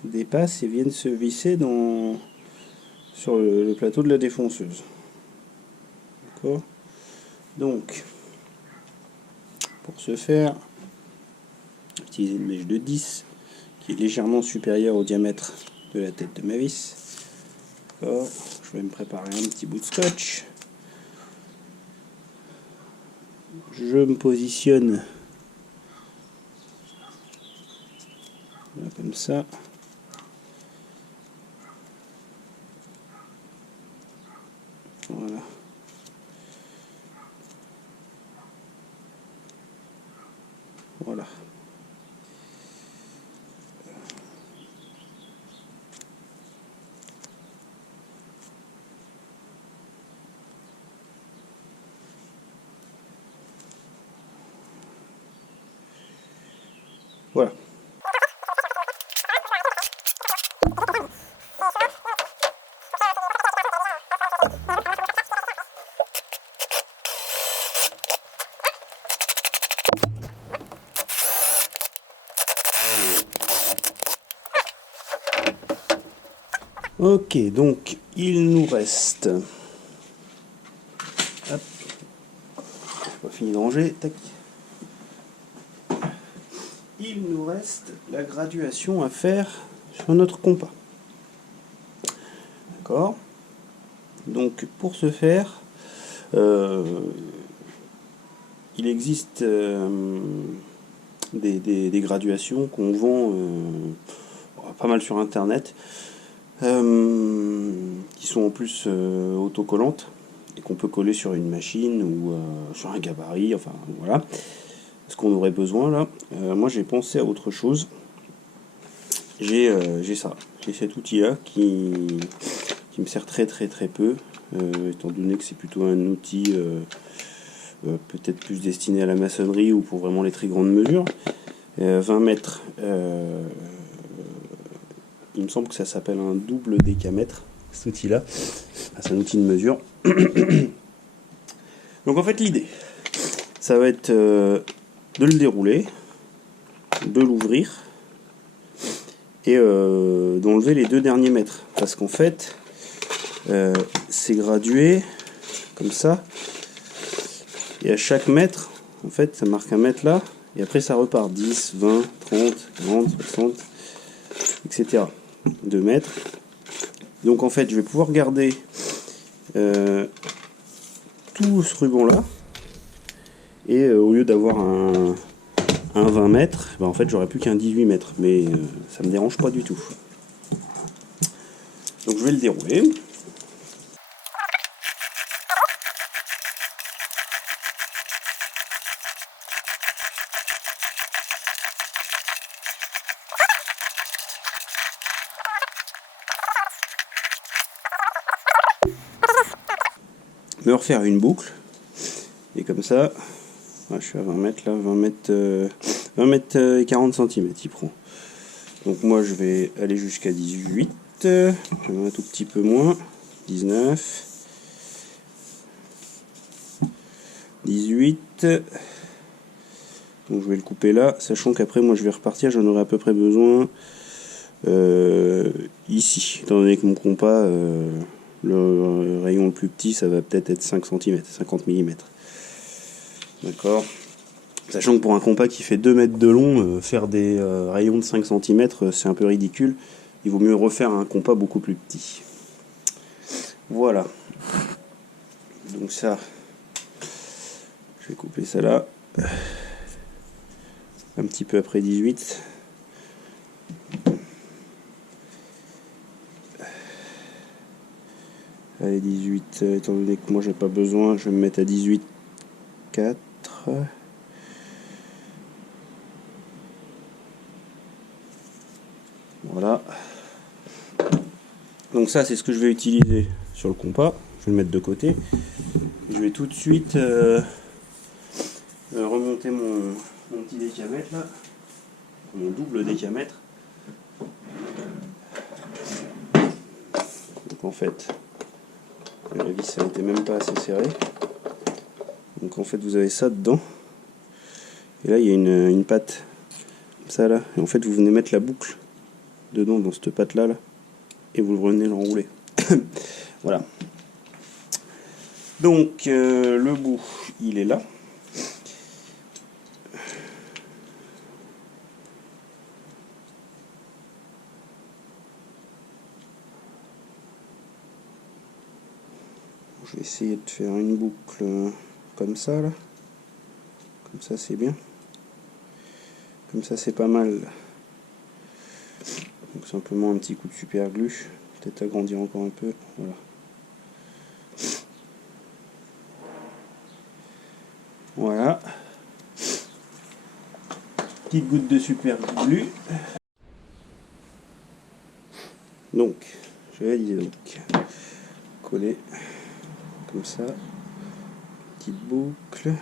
dépasse et vienne se visser sur le plateau de la défonceuse. D'accord. Donc, pour ce faire, utiliser une mèche de 10 qui est légèrement supérieure au diamètre de la tête de ma vis. D'accord. Je vais me préparer un petit bout de scotch. Je me positionne là, comme ça. Voilà. Voilà. Voilà. Ok, donc il nous reste. Hop. J'ai pas fini de ranger. Tac. Il nous reste la graduation à faire sur notre compas. D'accord. Donc pour ce faire, il existe des graduations qu'on vend pas mal sur internet, qui sont en plus autocollantes et qu'on peut coller sur une machine ou sur un gabarit, enfin voilà ce qu'on aurait besoin là. Moi j'ai pensé à autre chose. J'ai cet outil là qui me sert très peu, étant donné que c'est plutôt un outil peut-être plus destiné à la maçonnerie ou pour vraiment les très grandes mesures. 20 mètres, il me semble que ça s'appelle un double décamètre, cet outil-là. C'est un outil de mesure. Donc en fait l'idée, ça va être de le dérouler, de l'ouvrir et d'enlever les 2 derniers mètres. Parce qu'en fait, c'est gradué comme ça. Et à chaque mètre, en fait, ça marque un mètre là. Et après, ça repart. 10, 20, 30, 40, 60, etc. 2 mètres. Donc en fait, je vais pouvoir garder tout ce ruban-là. Et au lieu d'avoir un 20 mètres, ben en fait, j'aurais plus qu'un 18 mètres. Mais ça me dérange pas du tout. Donc je vais le dérouler. Me refaire une boucle. Et comme ça, je suis à 20 mètres là, 20 mètres et 40 cm il prend. Donc moi je vais aller jusqu'à 18, un tout petit peu moins, 19, 18. Donc je vais le couper là, sachant qu'après moi je vais repartir, j'en aurai à peu près besoin ici, étant donné que mon compas, le rayon le plus petit, ça va peut-être être 5 cm, 50 mm. D'accord. Sachant que pour un compas qui fait 2 mètres de long, faire des rayons de 5 cm, c'est un peu ridicule. Il vaut mieux refaire un compas beaucoup plus petit. Voilà. Donc ça, je vais couper ça là. Un petit peu après 18. Allez, 18, étant donné que moi j'ai pas besoin, je vais me mettre à 18,4. Voilà. Donc ça, c'est ce que je vais utiliser sur le compas. Je vais le mettre de côté. Je vais tout de suite remonter mon petit décamètre là, mon double décamètre. Donc en fait, la vis elle n'était même pas assez serrée. Donc en fait vous avez ça dedans. Et là il y a une patte comme ça là. Et en fait vous venez mettre la boucle dedans dans cette patte là, et vous venez l'enrouler. Voilà. Donc le bout il est là. Je vais essayer de faire une boucle comme ça là. Comme ça c'est bien. Comme ça c'est pas mal. Donc simplement un petit coup de super glue. Peut-être agrandir encore un peu. Voilà. Voilà. Petite goutte de super glue. Donc, je vais donc coller comme ça. Petite boucle.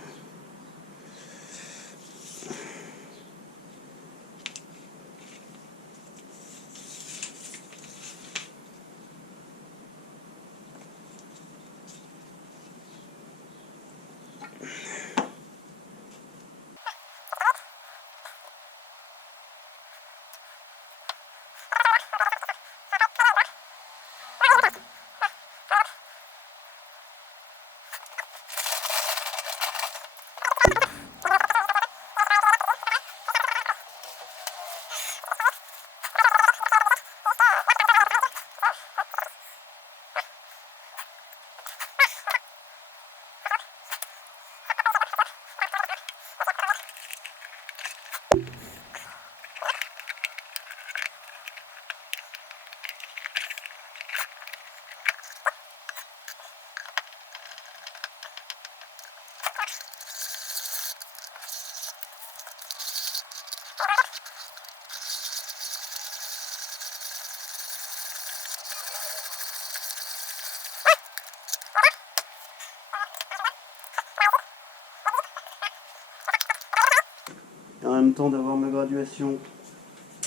même temps d'avoir ma graduation.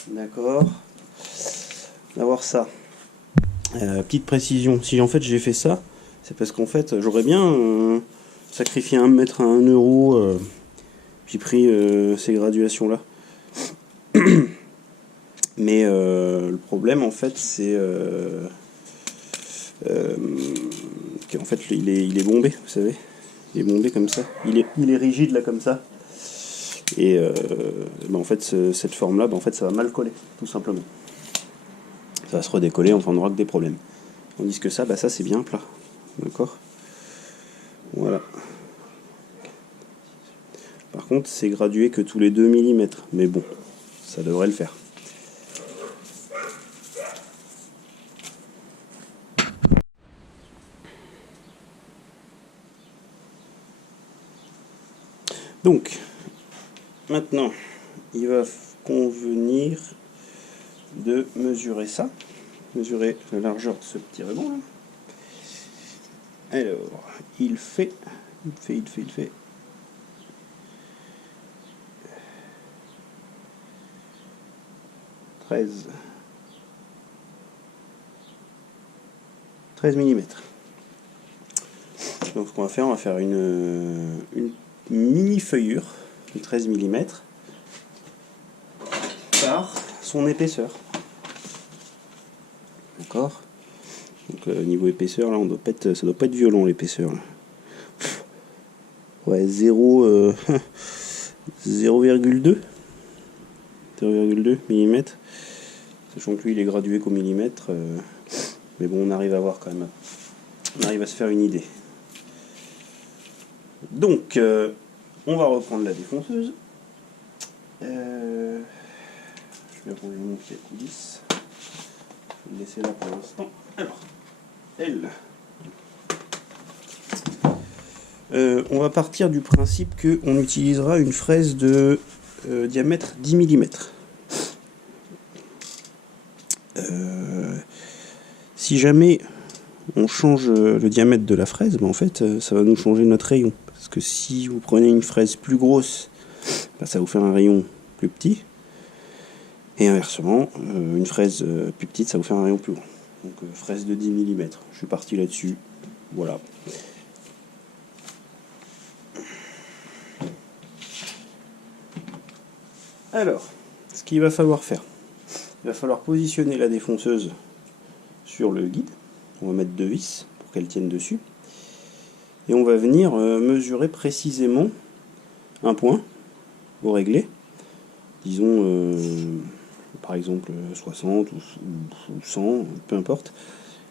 D'accord. D'avoir ça. Petite précision, si en fait j'ai fait ça, c'est parce qu'en fait j'aurais bien sacrifié 1 mètre à 1 euro, puis pris ces graduations là. Mais le problème en fait c'est qu'en fait il est bombé, vous savez. Il est bombé comme ça. Il est rigide là comme ça. Et en fait cette forme là, en fait ça va mal coller, tout simplement. Ça va se redécoller, enfin on n'aura que des problèmes. Tandis que ça, ça c'est bien plat. D'accord. Voilà. Par contre, c'est gradué que tous les 2 mm. Mais bon, ça devrait le faire. Donc, maintenant, il va convenir de mesurer ça. Mesurer la largeur de ce petit ruban là. Alors, il fait 13 mm. Donc ce qu'on va faire, on va faire une mini feuillure de 13 mm par son épaisseur. D'accord. Donc niveau épaisseur, là, ça doit pas être violent l'épaisseur. Ouais, 0,2 mm. Sachant que lui il est gradué qu'au millimètre. Mais bon, on arrive à voir quand même. On arrive à se faire une idée. Donc, on va reprendre la défonceuse. Je vais ranger mon pied à coulisse. Je vais le laisser là pour l'instant. Alors, elle. On va partir du principe qu'on utilisera une fraise de diamètre 10 mm. Si jamais on change le diamètre de la fraise, en fait, ça va nous changer notre rayon. Parce que si vous prenez une fraise plus grosse, ça va vous faire un rayon plus petit. Et inversement, une fraise plus petite, ça va vous faire un rayon plus grand. Donc fraise de 10 mm. Je suis parti là-dessus. Voilà. Alors, ce qu'il va falloir faire, il va falloir positionner la défonceuse sur le guide. On va mettre 2 vis pour qu'elle tienne dessus. Et on va venir mesurer précisément un point au réglé. Disons, par exemple, 60 ou 100, peu importe.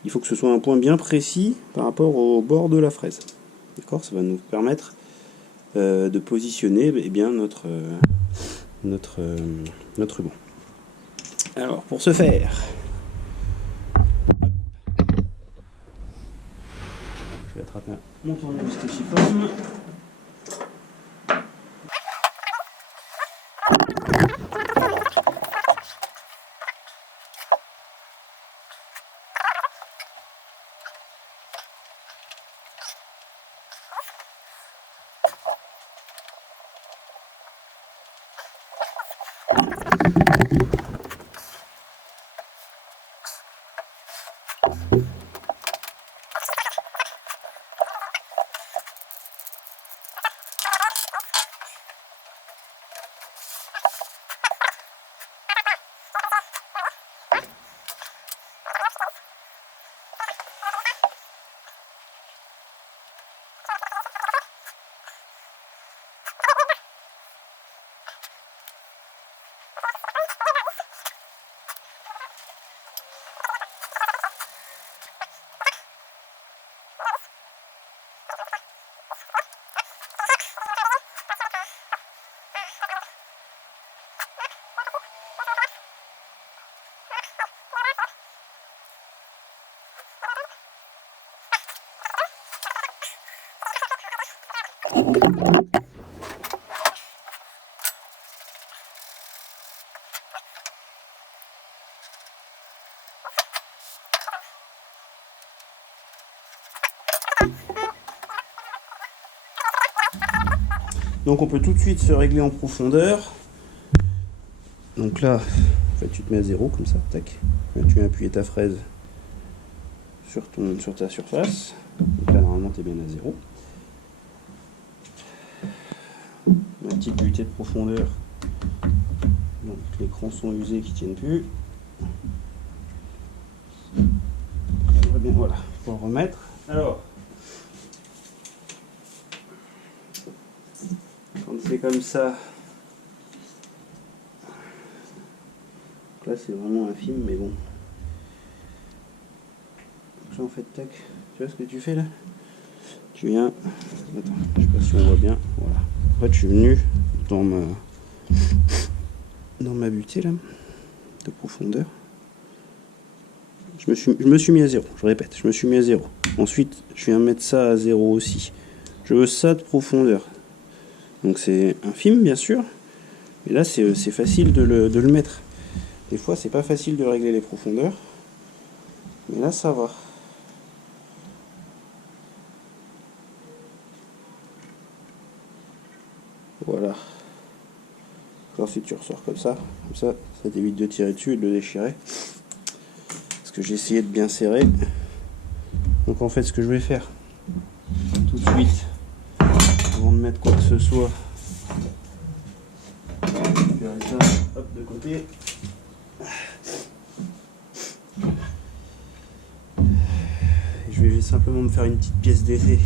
Il faut que ce soit un point bien précis par rapport au bord de la fraise. D'accord. Ça va nous permettre de positionner bien notre ruban. Alors, pour ce faire, je vais attraper mon tournevis stéchiforme. Donc on peut tout de suite se régler en profondeur. Donc là, en fait, tu te mets à 0 comme ça, tac. Là, tu viens appuyer ta fraise sur ta surface. Donc là, normalement, tu es bien à 0. Ma petite butée de profondeur. Donc les crans sont usés qui tiennent plus. Bien, voilà, pour le remettre. Alors, quand c'est comme ça, là c'est vraiment infime, mais bon. Donc là en fait, tac, tu vois ce que tu fais là? Tu viens, attends, je sais pas si on voit bien, voilà. En fait, je suis venu dans ma butée là, de profondeur. Je me suis mis à 0, je répète, je me suis mis à 0. Ensuite, je viens mettre ça à 0 aussi. Je veux ça de profondeur. Donc c'est infime, bien sûr. Mais là, c'est facile de le mettre. Des fois, c'est pas facile de régler les profondeurs. Mais là, ça va. Voilà. Ensuite, tu ressors comme ça t'évite de tirer dessus et de le déchirer. Parce que j'ai essayé de bien serrer. Donc en fait, ce que je vais faire tout de suite, avant de mettre quoi que ce soit, récupérer ça, hop, de côté. Et je vais simplement me faire une petite pièce d'essai.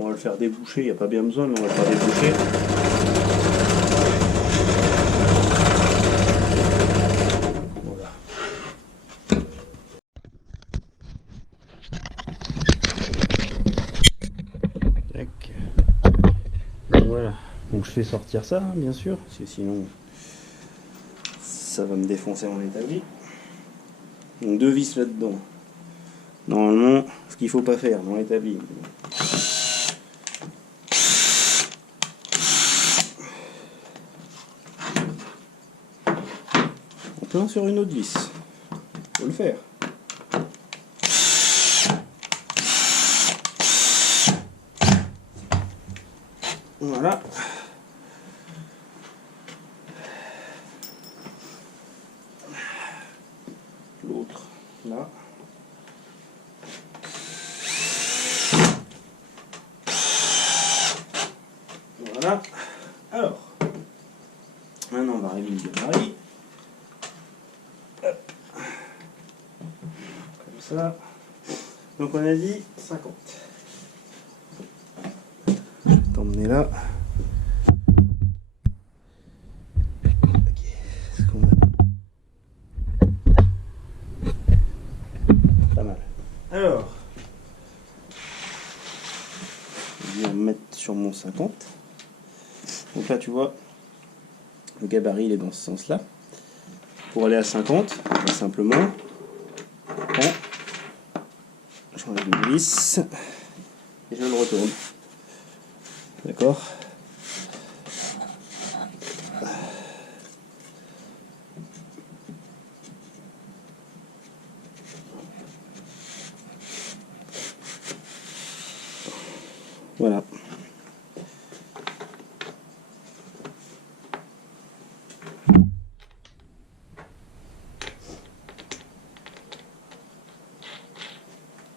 On va le faire déboucher, il n'y a pas bien besoin, mais on va le faire déboucher. Voilà. Tac. Voilà. Donc je fais sortir ça, hein, bien sûr, parce que sinon ça va me défoncer mon établi. Donc 2 vis là-dedans. Normalement, ce qu'il ne faut pas faire dans l'établi. Plein sur une autre vis. Faut le faire. Voilà. L'autre là. Voilà. Alors, maintenant on va régler le gabarit. Hop. Comme ça. Donc on a dit 50. Je vais t'emmener là. Ok. Est-ce qu'on va... Pas mal. Alors, je vais me mettre sur mon 50. Donc là tu vois, le gabarit il est dans ce sens-là. Pour aller à 50, on va simplement prendre, j'enlève une vis et je le retourne. D'accord ? Voilà.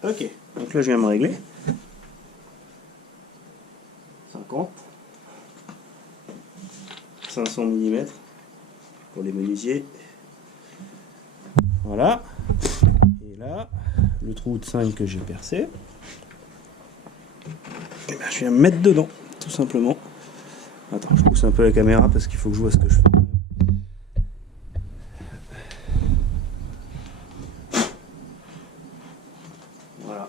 Ok, donc là je viens me régler. 50. 500 mm pour les menuisiers. Voilà. Et là, le trou de 5 que j'ai percé. Et ben, je viens me mettre dedans, tout simplement. Attends, je pousse un peu la caméra parce qu'il faut que je vois ce que je fais. Voilà.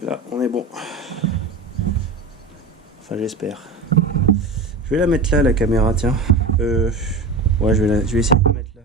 Et là, on est bon. Enfin, j'espère. Je vais la mettre là, la caméra, tiens. Ouais, je vais essayer de la mettre là.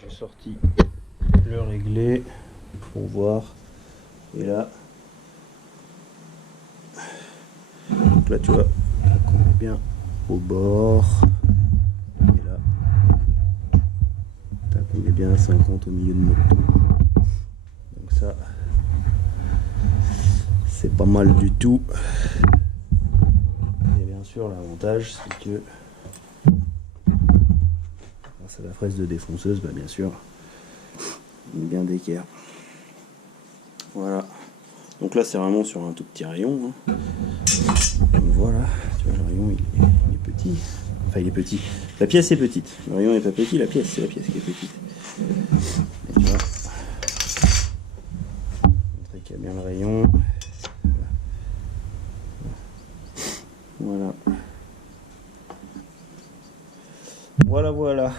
J'ai sorti le réglé pour voir. Et là, donc là tu vois, on est bien au bord. Et là, on est bien à 50 au milieu de notre trou. Donc ça, c'est pas mal du tout. Et bien sûr, l'avantage, c'est que grâce à la fraise de défonceuse, bah bien sûr, on est bien d'équerre. Voilà. Donc là, c'est vraiment sur un tout petit rayon. Hein. Donc voilà, tu vois, le rayon, il est petit. Enfin, il est petit. La pièce est petite. Le rayon n'est pas petit, la pièce, c'est la pièce qui est petite. Et tu vois, montrer qu'il y a bien le rayon. Voilà. Voilà.